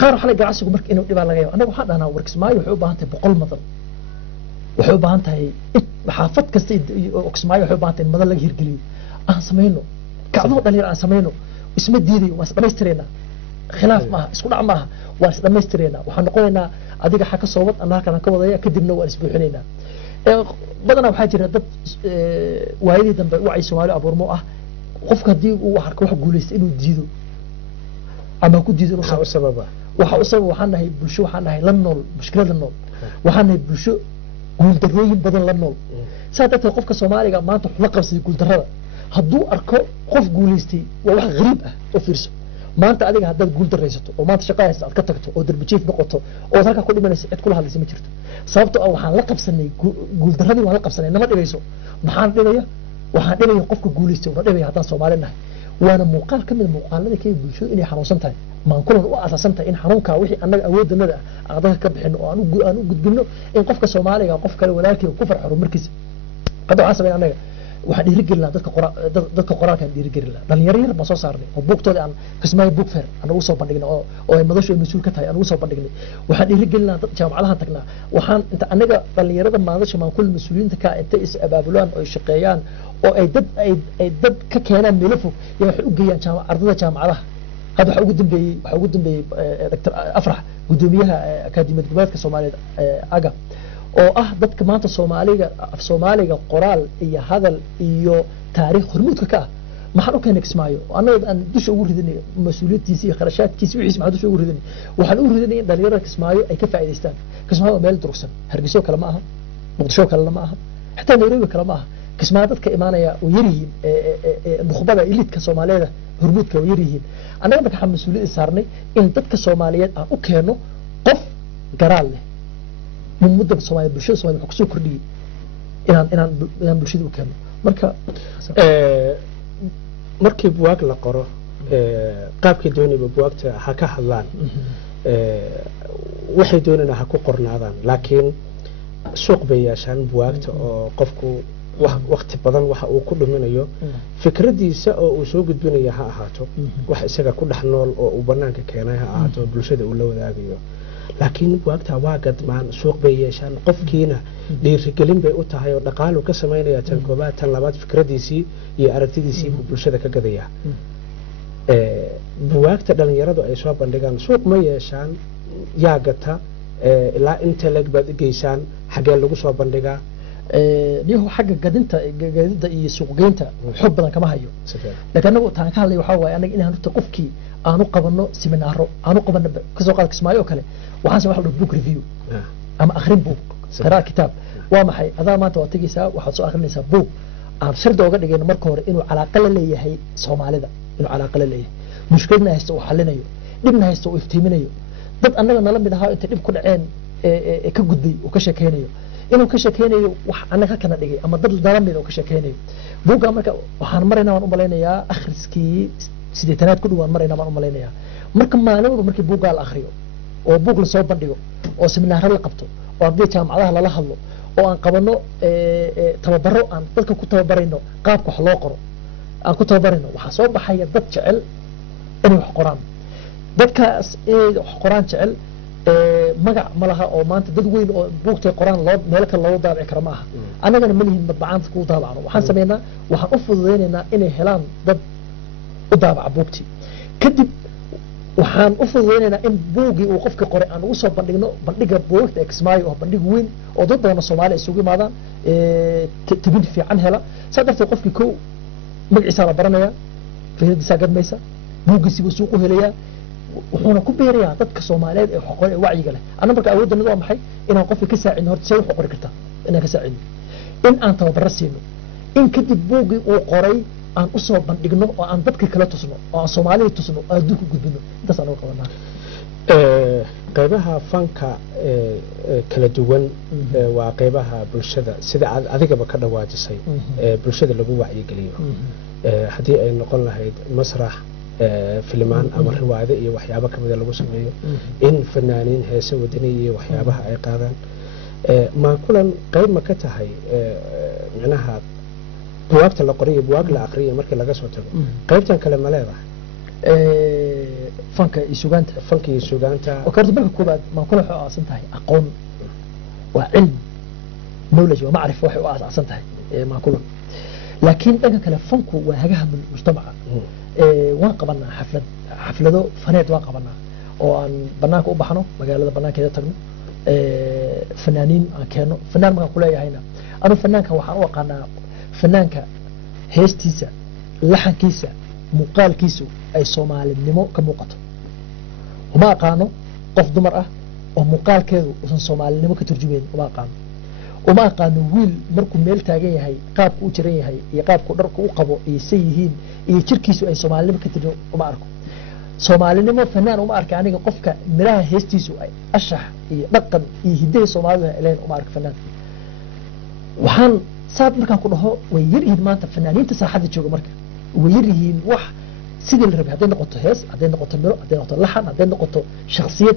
qaar xalay ganacsigu marka inuu dhibaa laga yaabo anagu waxaan dhahnaa Kismaayo wuxuu u baahan tahay 100 madan wuxuu u baahan tahay xaafad kasta Kismaayo wuxuu u baahan tahay madan laga hirgeliyo aan sameeyno kacdo dhalinyar aan sameeyno isma diiday waa dhameystireenaa khilaaf maaha isku dhac maaha waa dhameystireenaa waxaan noqonaynaa adiga xaka soo wad anaa kana ka wadaya kadibna waa isbuuxinaynaa badana waxaa jira dad waayadii dambe wacay Soomaali abuurmo ah qofka hadii uu wax guuleystay inuu diido ama ku diido waxa u sababa waxaan nahay bulsho waxaan nahay la nool mushkilada nool waxaan nahay bulsho guul darooyin badan la nool saadata qofka Soomaaliga maanta la qabsay guul darrada haduu arko qof guuleystay waa wax qariib ah oo fiirso maanta adiga haddaad guul dareysato oo maanta shaqadaas aad ka tagto oo darbi jiif noqoto oo halka ku dhimanaysa cid kula hadlaysa ma jirto sababtoo ah waxaan la qabsanay guul darradii waan la qabsanay nama dhibayso maxaan dhibaya waxaan dhibaya qofka guuleystay oo dhibaya haddaan Soomaali nahay waana muuqaal kamid muuqaalada kay bulshadu inay xanuunsan tahay maan kulan u asaasan tahay in xanuunka wixii annaga awoodnada aan dadka ka bixino oo aan u gudbino in qofka Soomaaliga qof kale walaalkii ku farxo horumarkiisa hadda waxaan sameeyay annaga waxaan dhiirigelinaa dadka qoraalka dhiirigelinaa dhalinyaro yar baan soo saarnay oo buugtooda aan Kismaayo book fair aan ugu soo bandhignay oo ay madashu mas'uul ka tahay aan ugu soo bandhignay waxaan dhiirigelinaa dad jaamacadaha tagnaa waxaan inta anaga dhalinyarada madasha maan kul mas'uuliyiinta ka inta is abaabulaan oo shaqeeyaan oo ay dad ka keenaan meelo fog iyo wax u geeyaan ardayda jaamacadaha هذا حقود دم دكتور أفرح قدوميها أكاديمية جبهة Soomaaliyeed أجا oo ah dadka maanta Soomaaliga qoraal iyo hadal iyo taariikh hormuudka ka maxaan u keenay Kismaayo anaga aan dusha ugu ridinay mas'uuliyadtiisa iyo kharashaadkiisa wixii maxaa dusha ugu ridinay waxaan u ridinay in dhalinyarada Kismaayo ay ka faa'iideystaan Kismaayo meel durugsan Hargeysa kale ma aha Muqdisho kale ma aha xataa Nairobi kale ma aha Kismaayo dadka imaanaya oo yarihiin nukhbada elite-ka Soomaaliyeed hormuudka oo yarihiin anaga markaa mas'uuliyad saarnay in dadka Soomaaliyeed aan u keeno qof garaal leh من مدة Soomaaliya bulshada Soomaaliya ku soo kordhiyay inaan bulshada u keeno marka markii buug la qoro qaabkii doonayba buugta ha ka hadlaan waxay doonayna ha ku qornaadaan laakiin suuq bay yeeshaan buugta oo qofku waqti badan waxa uu ku dhuminayo fikradiisa oo uu soo gudbinayo ha ahaato wax isaga ku dhax nool oo uu banaanka keenay ha ahaato bulshada uu la wadaagayo laakiin buugta waa gadmaan suuq bay yeeshaan qofkiina dhiirigelin bay u tahay oo dhaqaale ka sameynaya tan koobaad tan labaad fikradiisii iyo aragtidiisii bulshada ka gadaya buugta dhalinyaradu ay soo bandhigaan suuq ma yeeshaan yaa gata ilaa inta lag baad geysaan xagee lagu soo bandhigaa niyahu xagga gadinta iyo suuqgeynta xog badan kama hayo laakiin anagu taan ka hadlay waxa waaye anaga inaan horta qofkii aanu qabano seminaaro aanu qabano ka soo qaad Kismaayo kale waxaan wax la book review ama akhrin book qara kitaab waa maxay adaa maanta waa tagaysaa waxaad soo akhrinaysaa book aan shardi uga dhigayno marka hore inuu calaaqa la leeyahay Soomaalida inuu calaaqa la leeyahay mushkiladna haysto oo xalinayo dibna haysto oo iftiiminayo dad annaga nala mid ahaa inta dib ku dhaceen ka gudbay uu ka sheekeynayo inuu ka sheekeynayo wax anaga kana dhigay ama dad dalamid uu ka sheekeynayo buugga marka waxaan maraynaa waan u malaynayaa akhriskii sideetanaad ku dhawaan maraynaa waan u malaynayaa marka maalin walba markii buugga la akhriyo oo buug la soo bandhigo oo seminaaro la qabto oo ardayda jaamacadaha lala hadlo oo aan qabano tababaro aan dadka ku tababarayno qaabka wax loo qoro aan ku tababarayno waxaa soo baxaya dad jecel inay wax qoraan dadkaas inay wax qoraan jecel magac ma laha oo maanta dad weyn oo buugtay qoraan meel kale loogu daabici karo ma aha annagana ma lihin madbacaanta ku daabacno waxaan sameynaa waxaan u fududaynaynaa inay helaan dad u daabaca buugtii kadib waxaan u fududaynaynaa in buuggii uu qofkii qoray aan ugu soo bandhigno bandhiga buugagta exmaayo oo bandhig weyn oo dad badan Soomaali isugu yimaadaan tabin fiican hela sadartii qofkii kow magaciisa la baranaya fikradiisa gadmaysa buuggiisa uu suuq u helaya wuxuuna ku beerayaa dadka Soomaaliyeed ee wax qoray wacyiga leh ana marka awoodana waa maxay inaan qofkii ka saacino horta soo wax qori karta inaan ka saacino in aan tababar siino in kadib buuggii uu qoray aan u soo bandhigno oo aan dadka kala tusno oo aan Soomaaliya tusno oo adduunka gudbino intaas aan u qabanaa qaybaha fanka kala duwan waa qaybaha bulshada sida adigaba ka dhawaajisay bulshada lagu wacyigeliyo haddii ay noqon lahayd masrax filimaan ama riwaayado iyo waxyaabo kamida lagu sameeyo in fanaaniin heese wadani iyo waxyaabaha ay qaadaan ma kulan qayb ma ka tahay macnaha buwaagta la qoriyo buwaag la aqriyo markii laga soo tago qaybtan kale ma leedahay fanka iyo sugaanta oo karta marka koobaad ma kula xoosan tahay aqoon waa cilm knowledge waa macrifo waxay u aasan tahay ma kula laakiin dhanka kale fanku waa hagaha mujtamaca waan qabanaa xaflado faneed waan qabanaa oo aan banaanka u baxno magaalada banaankeeda tagno fanaaniin aan keeno fanaan markaan ku leeyahayna anu fanaanka waxaan u aqaanaa fanaanka heestiisa laxankiisa muuqaalkiisu ay Soomaalinimo ka muuqato uma aqaano qof dumar ah oo muuqaalkeedu uusan Soomaalinimo ka turjumeyn uma aqaano wiil markuu meel taagan yahay qaabku u jiran yahay iyo qaabku dharku u qabo iyo sayihiin iyo jirkiisu ay Soomaalinimo ka turjumeyn uma arko Soomaalinimo fanaan uma arka aniga qofka miraha heestiisu ay ashax iyo dhaqan iyo hidaha Soomaalida ileen uma arka fanaan waxaan saad markaan ku dhaho way yaryihiin maanta fanaaniinta saaxada jooga marka way yaryihiin wax sidii la rabay hadday noqoto hees hadday noqoto miro hadday noqoto laxan hadday noqoto shakhsiyad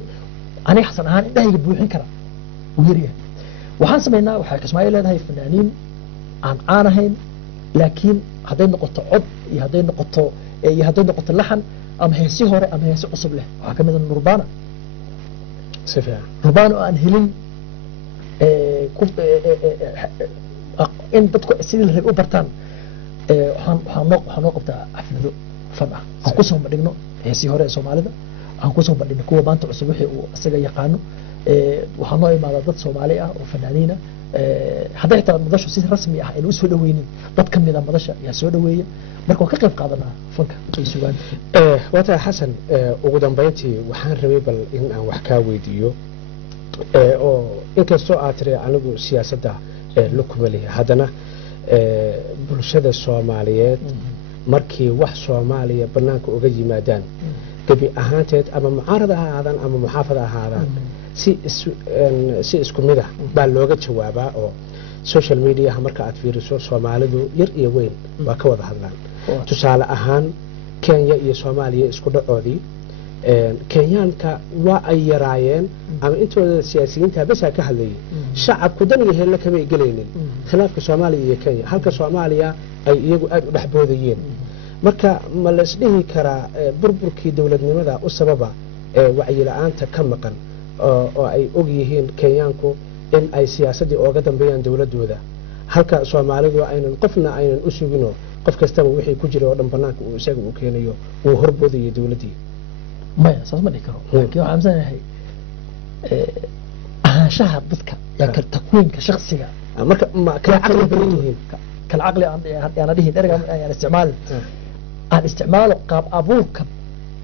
aniga xasan ahaan indhahayga buuxin kara way yaryahay waxaan sameynaa waxay Kismaayo leedahay fanaaniin aan ahayn laakiin hadday noqoto cod iyo hadday noqoto laxan ama heesi hore ama heesi cusub leh waxa kamid ah Nurbana sifaa Nurbana aan helin in dadku sidii la rabay u bartaan waxaan noo qabtaa xaflado fan ah aan ku soo bandhigno heesii hore ee Soomaalida aan ku soo bandhigno kuwa maanta cusub wixii uu isaga yaqaano waxaan noo imaadaa dad Soomaali ah oo fanaaniina hadday xitaa madashu si rasmi ah inuu soo dhaweynin dad ka mid ah madasha yaa soo dhaweeya marka waan ka qayb qaadanaa fanka iyo sugaanta wata xasan ugu dambeyntii waxaan rabay bal in aan wax ka weydiiyo oo inkastoo aad tiri anigu siyaasadda la kumaliya haddana bulshada Soomaaliyeed markii wax Soomaaliya banaanka uga yimaadaan gabi ahaanteed ama mucaarad ahaadaan ama muxaafad ahaadaan si isku mid ah baa looga jawaabaa oo social media marka aad fiiriso Soomaalidu yar iyo weyn waa ka wada hadlaan tusaale ahaan Kenya iyo Soomaaliya isku dhacoodii Kenyaanka waa ay yaraayeen ama intooda siyaasiyiinta bas ka hadlayay shacabku dan iyo heella kama galaynin khilaafka Soomaaliya iyo Kenya halka Soomaaliya ay iyagu aad u dhaxboodayeen marka ma la isdhihi karaa burburkii dawladnimada u sababa wacyi la'aanta ka maqan oo ay og yihiin Kenyaanku in ay siyaasadii ooga dambeeyaan dawladooda halka Soomaalidu aynan qofna aynan u sugino qof kastaba wixii ku jira oo dhan banaanka uu isaga u keenayo uu horboodayo dawladii maya saas ma dhikaro laakiin waxaan sameeyay ahaanshaha dadka yaa ka takwiinka shakhsiga marka ma kala aqli badan yihiin kala aqli aan dhihin erga aan isticmaalo qaab abuurka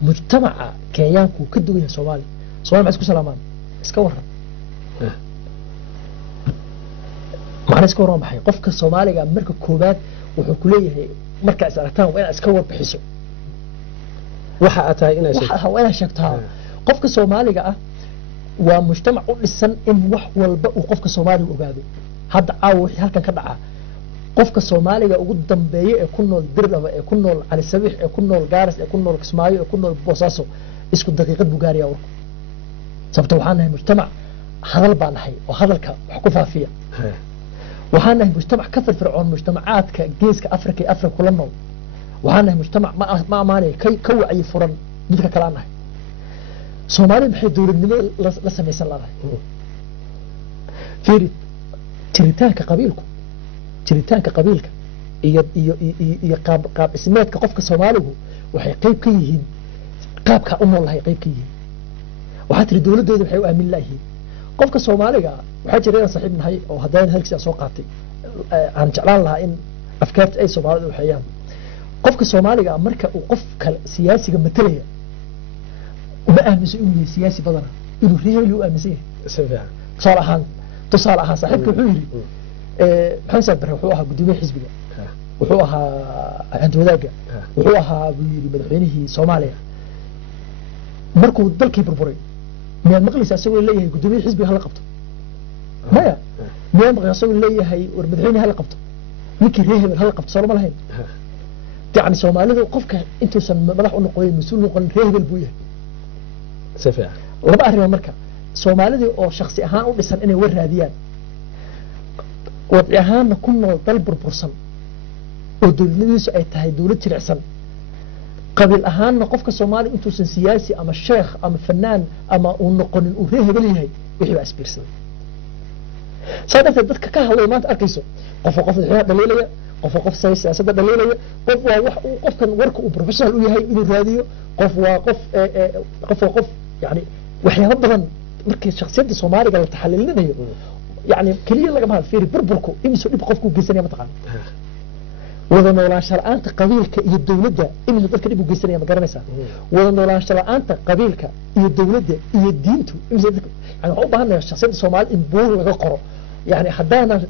mujtamaca Kenyaanku ka duwan yahay Soomaali Soomaali maxay isku salaamaan iska waran macna iska waran maxay qofka Soomaaliga marka koobaad wuxuu ku leeyahay marka is aragtaan waa inaad iska warbixiso waxa aad tahay inaad sheegtaa qofka Soomaaliga ah ومجتمع لسن إن وحول وقفك الصومالي وقاده هذا عاوح هلكن كدعا قفك الصومالي قدام بيه يكون الدرلة يكون على السبيح يكون الجارس يكون الكسمايو يكون البوساسو اسكو دقيقة بوغاريا ورك سبتو وحنا مجتمع هذا البانحي وهذا الحكوفة فيها وحنا مجتمع كثر فرعون مجتمعات كجيسك أفريقيا كلنا وحنا مجتمع ما ماني كوعي فرن مثل كلامنا سومالي بحي دور النمو لسه ميسان الله فيري تريتانك قبيلك iyo qaab ismeedka qofka Soomaaligu waxay qayb ka yihiin qaabka u nool qeyb ka yihiin waxa tiri dawladoodu waxay u aamin lahayd qofka Soomaaliga waxa jiray saaxiibnahay oo hadaan halkiisa soo qaatay aan jeclaan lahaa in afkaarta ay Soomaalidu waxayaan qofka Soomaaliga marka uu qof kale siyaasiga matalaya uma aaminsan inuu siyaasi badana inuu reeyay u aaminsan tusaale ahaan saaxiibka wuxuu yiri محمد بره وحوها قدومي حزبنا وحوها عند وداقة وحوها مدحينه صوماليا مركو الدلكي بربوري من المقلس أسوي ليه قدومي حزبي هلا قبطه ما من المقلس أسوي ليه هي ورمدحيني هلا قبطه نكي ريه هلا قبطه صار ما لهين يعني صومالي وقفك انتو سن مدح نقوي مسؤول نقول ريه بالبويه سفيع لما أهري مركا صومالي أو شخصي أهان ولسان إني ور هذيان وضعهانا كنا ضل بربرسن ودولنيسو أي تهي دولة ترعسن قبل أهانا قفك الصومالي انتو سن سياسي أما الشيخ أما الفنان أما ونقن وريه بليهي وحي بأسبيرسن سادة الددك كهلا ما تأركيسو قف الحياة دليلية قف سياسة دليلية قف كان ورك وبروفيشنال ويهي إنو راديو قف يعني وحي هبضا مركي شخصيات الصومالي قال تحلل لنا يعني كليا لقى مهال فيري بربركو إمسو يبقفكو جيسانيا متقان وذا نولاشر أنت قبيلك يدولده إمسو تلك يبقو جيسانيا مقارنسا وذا نولاشر أنت قبيلك يدولده يدينتو إمسو تلك يعني عقبها أن الشخصيات الصومال إنبور لغا قرو يعني حدانا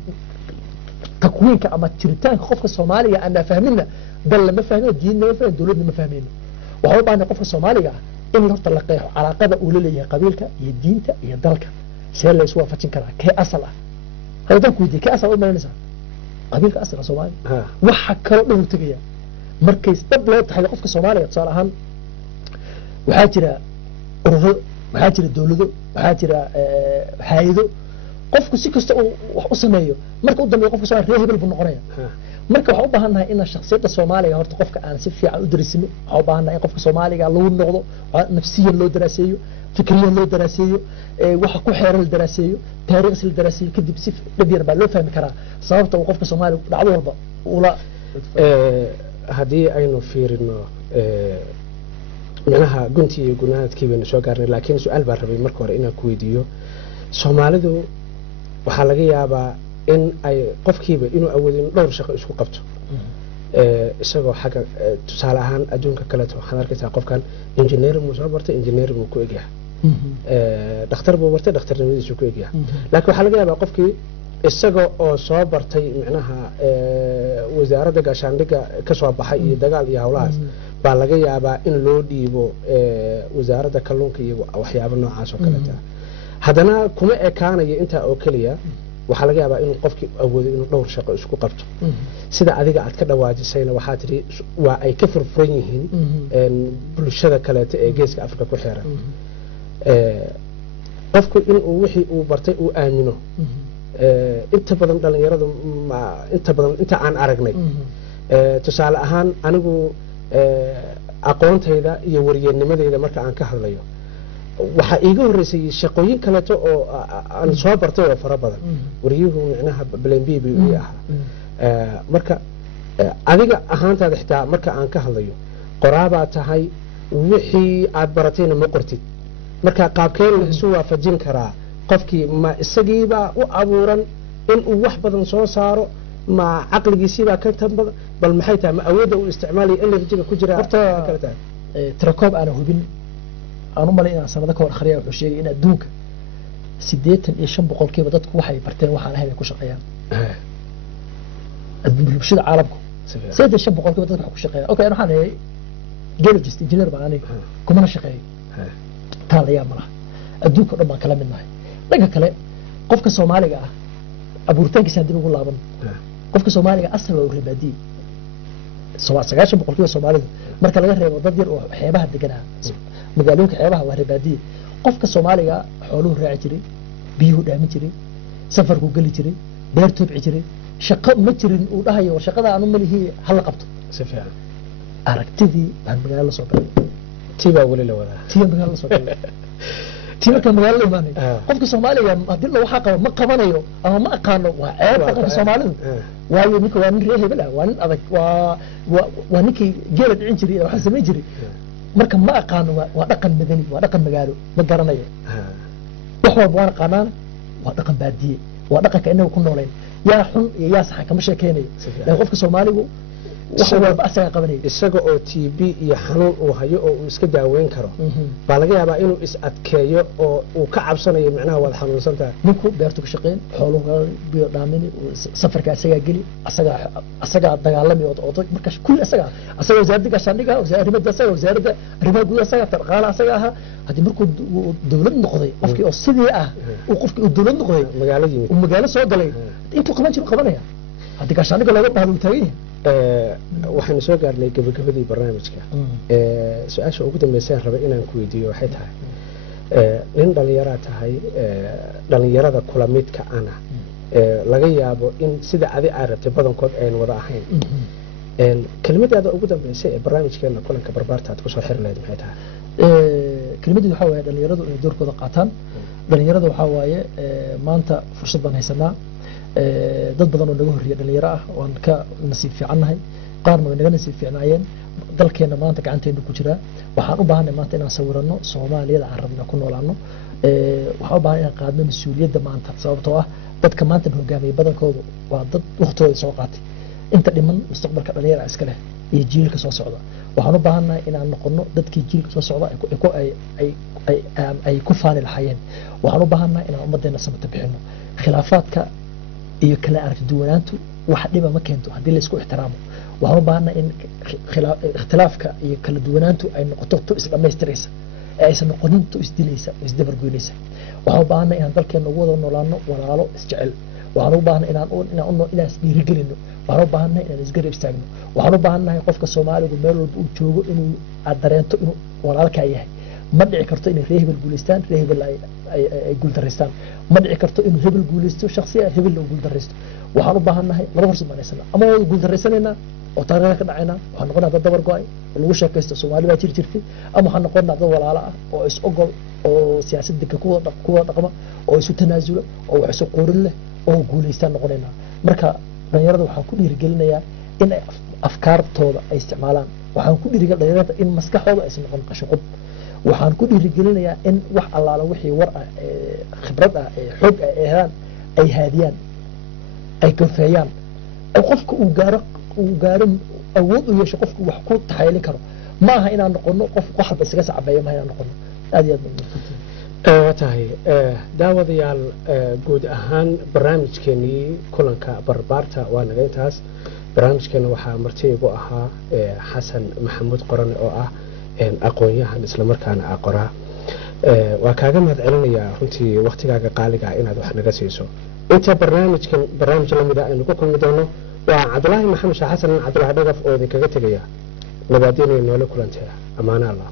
تكوينك أما تريتان قفك الصومالية أننا فاهميننا بل لما فاهمين ديننا ما فاهمين دولدنا ما فاهمين وعقبها أن قفك الصومالية إن يرطى لقيه علاقة أولي لي قبيلك يدينتا يدالك سير لا يسوى فتشين كرا كي أصله هذا ده كويدي كي أصل ما نسا قبيلك أصل الصومالي وحق كرو له تجيا مركز تبلا تحل قفك الصومالي صار أهم وحاجرة أرهو وحاجرة دولدو وحاجرة حايدو قفك سكست وحصميه مركز قدام قفك الصومالي رهيب بالنقرية مركز وحوبها أنها إن الشخصية الصومالية هرت قفك أنا سفي على أدرسمه وحوبها أنها قفك الصومالي قال له النقطة نفسيا له دراسيه فكريا له دراسيه waxa ku xeeran daraasiyo taariikhda daraasiyo kadib si dhibir baa loo fahmi karaa sababta uu qofka Soomaali dhacdo walba ula hadii aynu fiirino manaha gunti iyo gunaadkiina soo gaarnay laakiin su'aal baan rabay marka hore inaan ku weydiiyo Soomaalidu waxa laga yaabaa in ay qofkiiba inuu awoodin dhowr shaqo isku qabto isagoo xaga tusaale ahaan adduunka kale waxaan arkaysaa qofkan engineer muu soo bartay engineer muu ku egyahay dhakhtar buu bartay dhakhtarnimadiisu ku egyahay laakiin waxa laga yaabaa qofkii isaga oo soo bartay macnaha wasaaradda gaashaandhigga ka soo baxay iyo dagaal iyo hawlahaas baa laga yaabaa in loo dhiibo wasaaradda kalluunka iyo waxyaabo noocaas oo kale ah haddana kuma ekaanayo inta oo kaliya waxa laga yaabaa inuu qofkii awoodo inuu dhowr shaqo isku qabto sida adiga aad ka dhawaajisayna waxa tiri waa ay ka furfuran yihiin bulshada kale ee geeska Afrika ku xeeran qofku inuu wixii uu bartay uu aamino inta badan dhalinyaradu inta aan aragnay tusaale ahaan anigu aqoontayda iyo wariyanimadayda marka aan ka hadlayo waxa iiga horeysay shaqooyin kale oo aan soo bartay oo fara badan wariyuhu macnaha plan B uu yahay marka adiga ahaantaada xitaa marka aan ka hadlayo qoraaba tahay wixii aad baratayna ma qortid marka qaabkeen la isu waafajin karaa qofkii ma isagiiba u abuuran in uu wax badan soo saaro ma aqligiisiiba ka tanbad bal maxay tahay ma awoodda uu isticmaalay energy-ga ku jira kala tahay tirakob aan hubin aan u maleynaa sanado ka hor akhriya wuxuu sheegay in adduunka 85% dadku waxay barteen waxaan ahayn ku shaqeeyaan bulshada caalamku 85% dadku ku shaqeeyaan okay waxaan ahay geologist engineer baan aniga kuma shaqeeyo taalayaa malaha adduunka dhan baan kala midnahay dhanka kale qofka Soomaaliga ah abuuritaankiisa hadii ugu laaban qofka Soomaaliga asal waa reebaadi sagaashan boqolkiiba Soomaalidu marka laga reebo dad yar oo xeebaha deganaa magaalooyinka xeebaha waa reebaadi qofka Soomaaliga xooluhu raaci jiray biyuhu dhaamin jiray safarku gali jiray beertu bixi jiray shaqo ma jirin uu dhahayo shaqada aanu malihi hal qabto si fiican aragtidii baan magaalada soo galay tiiba wali la wadaa tiiba magaalada soo galay tiiba magaalada imaanay qofka Soomaaliga hadii la waxa qabo ma qabanayo ama ma aqaano waa ceeb qofka Soomaalidu waayo ninka waa nin reehebel ah waa nin adag waa ninkii geela dhicin jiray waxa sameey jiray marka ma aqaano waa dhaqan madani waa dhaqan magaalo ma garanayo wax walba waan aqaanaan waa dhaqan baadiye waa dhaqanka inagu ku nooleen yaa xun iyo yaa sax kama sheekeynay laakiin qofka Soomaaligu waxa walba asaga qabanay isaga oo TB iyo xanuun uu hayo oo uu iska daaweyn karo baa laga yaabaa inuu is adkeeyo oo uu ka cabsanayo macnaha wad xanuunsantahay ninku beertu ka shaqeyn xooluhu biyo dhaamini safarka asaga gali asaga dagaalami oo marka kulli asaga wasaaradda gaashaandhiga wasaaradda arrimaha gudaha asaga tarqaala asaga aha hadii markuu dawlad noqday qofkii oo sidii ah uu qofkii dawlad noqday magaalo soo galay intuu qaban jiro qabanaya hadii gaashaandhiga looga baahdo taagay waxaan soo gaarnay gabagabadii barnaamijka su'aasha ugu dambeysay raba inaan ku weydiiyo waxay tahay in dhalinyarada kula midka ana laga yaabo in sida adi aad rabtay badankood aynu wada ahayn kelmadaada ugu dambeysay ee barnaamijkeena kulanka barbaarta aad ku soo xiri lahayd maxay tahay kelmaddu waxa weeye dhalinyaradu inay doorkooda qaataan dhalinyarada waxa waaye maanta fursad baan haysanaa dad badan oo naga horreeyay dhalinyaro ah waan ka nasiib fiicannahay qaarna way naga nasiib fiicnaayeen dalkeena maanta gacanteena ku jira waxaan u baahanay maanta inaan sawirano Soomaaliyada aan rabno ku noolaano waxaan u baahanay inaan qaadno mas'uuliyadda maanta sababtoo ah dadka maanta hogaamiya badankoodu waa dad waqtigooda soo qaatay inta dhiman mustaqbalka dhalinyarada iska leh iyo jiilka soo socda waxaan u baahanay inaan noqono dadkii jiilka soo socda ay ku faani lahaayeen waxaan u baahanay inaan ummadeena samata bixino khilaafaadka iyo kala aragti duwanaantu wax dhiba ma keento hadii la isku ixtiraamo waxaan u baahanay in ikhtilaafka iyo kala duwanaantu ay noqoto tu is dhameystiraysa ee aysan noqonin tu is dilaysa oo is dabar goynaysa waxaan u baahanay inaan dalkeena ugu wada noolaano walaalo isjecel waxaan u baahanay inaan is dhiirigelino waxaan u baahanay inaan isgarab istaagno waxaan u baahanay qofka Soomaaligu meel walba uu joogo inuu dareento inuu walaalka yahay ma dhici karto in reehbel guuleystaan reehbel ay guul dareystaan ma dhici karto in hebel guuleysto shakhsiga hebel uu guul dareysto waxaan u baahanahay laba fursad maaneysana ama wada guul dareysanayna oo taariikhda ka dhacayna waxaan noqonaa dad dabar go'ay oo lagu sheekaysto Soomaali baa jirtay ama waxaan noqonaa dad walaalo ah oo is ogol oo siyaasadda ku wada dhaqma oo isu tanaasulo oo wax isu qorin leh oo guuleystaan noqonayna marka dhalinyarada waxaan ku dhiirigelinayaa in afkaartooda ay isticmaalaan waxaan ku dhiirigelinayaa in maskaxdooda ay noqon qashqub waxaan ku dhiirigelinayaa in wax allaala wixii war ah khibrad ah xog ah ay haadiyaan ay kafeeyaan qofka uu gaaro awood u yeesho qofku wax ku taxaylin karo ma aha inaan noqono qof waxba isaga sacabeeyo ma inaan noqono aad iyo aad tahay daawadayaal guud ahaan barnaamijkeenii kulanka barbaarta waa naga intaas barnaamijkeena waxaa marti igu ahaa xasan maxamuud qorane oo ah aqoon-yahan isla markaana aqoraa waa kaaga mahad celinayaa runtii waqtigaaga qaaliga ah inaad wax naga siiso inta barnaamij lamida aynu ku kulmi doono waa cabdulaahi maxamed sheekh xasan cabdulaahi dhagaf oo idinkaga tegaya nabaadiinay noola kulantee ammaano allah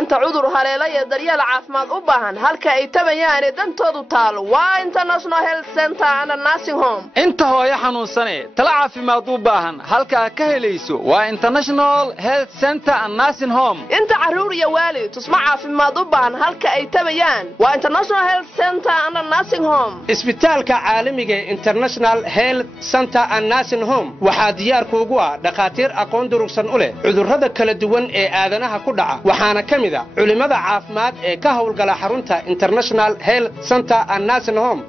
inta cudur haleela iyo daryeel caafimaad u baahan halka ay tabayaan dantoodu taalo waa International Health Center and Nursing Home inta hooyo xanuunsane tala caafimaad u baahan halka ka helayso waa International Health Center and Nursing Home inta caruur iyo waalid tusma caafimaad u baahan halka ay tabayaan waa International Health Center and Nursing Home isbitaalka caalamiga International Health Center and Nursing Home waxa diyaar kuugu ah dhaqaatiir aqoon durugsan u leh cudurrada kala duwan ee aadanaha ku dhaca waxaana ka mid ah culimada caafimaad ee ka howlgala xarunta International Health Center and Nursing Home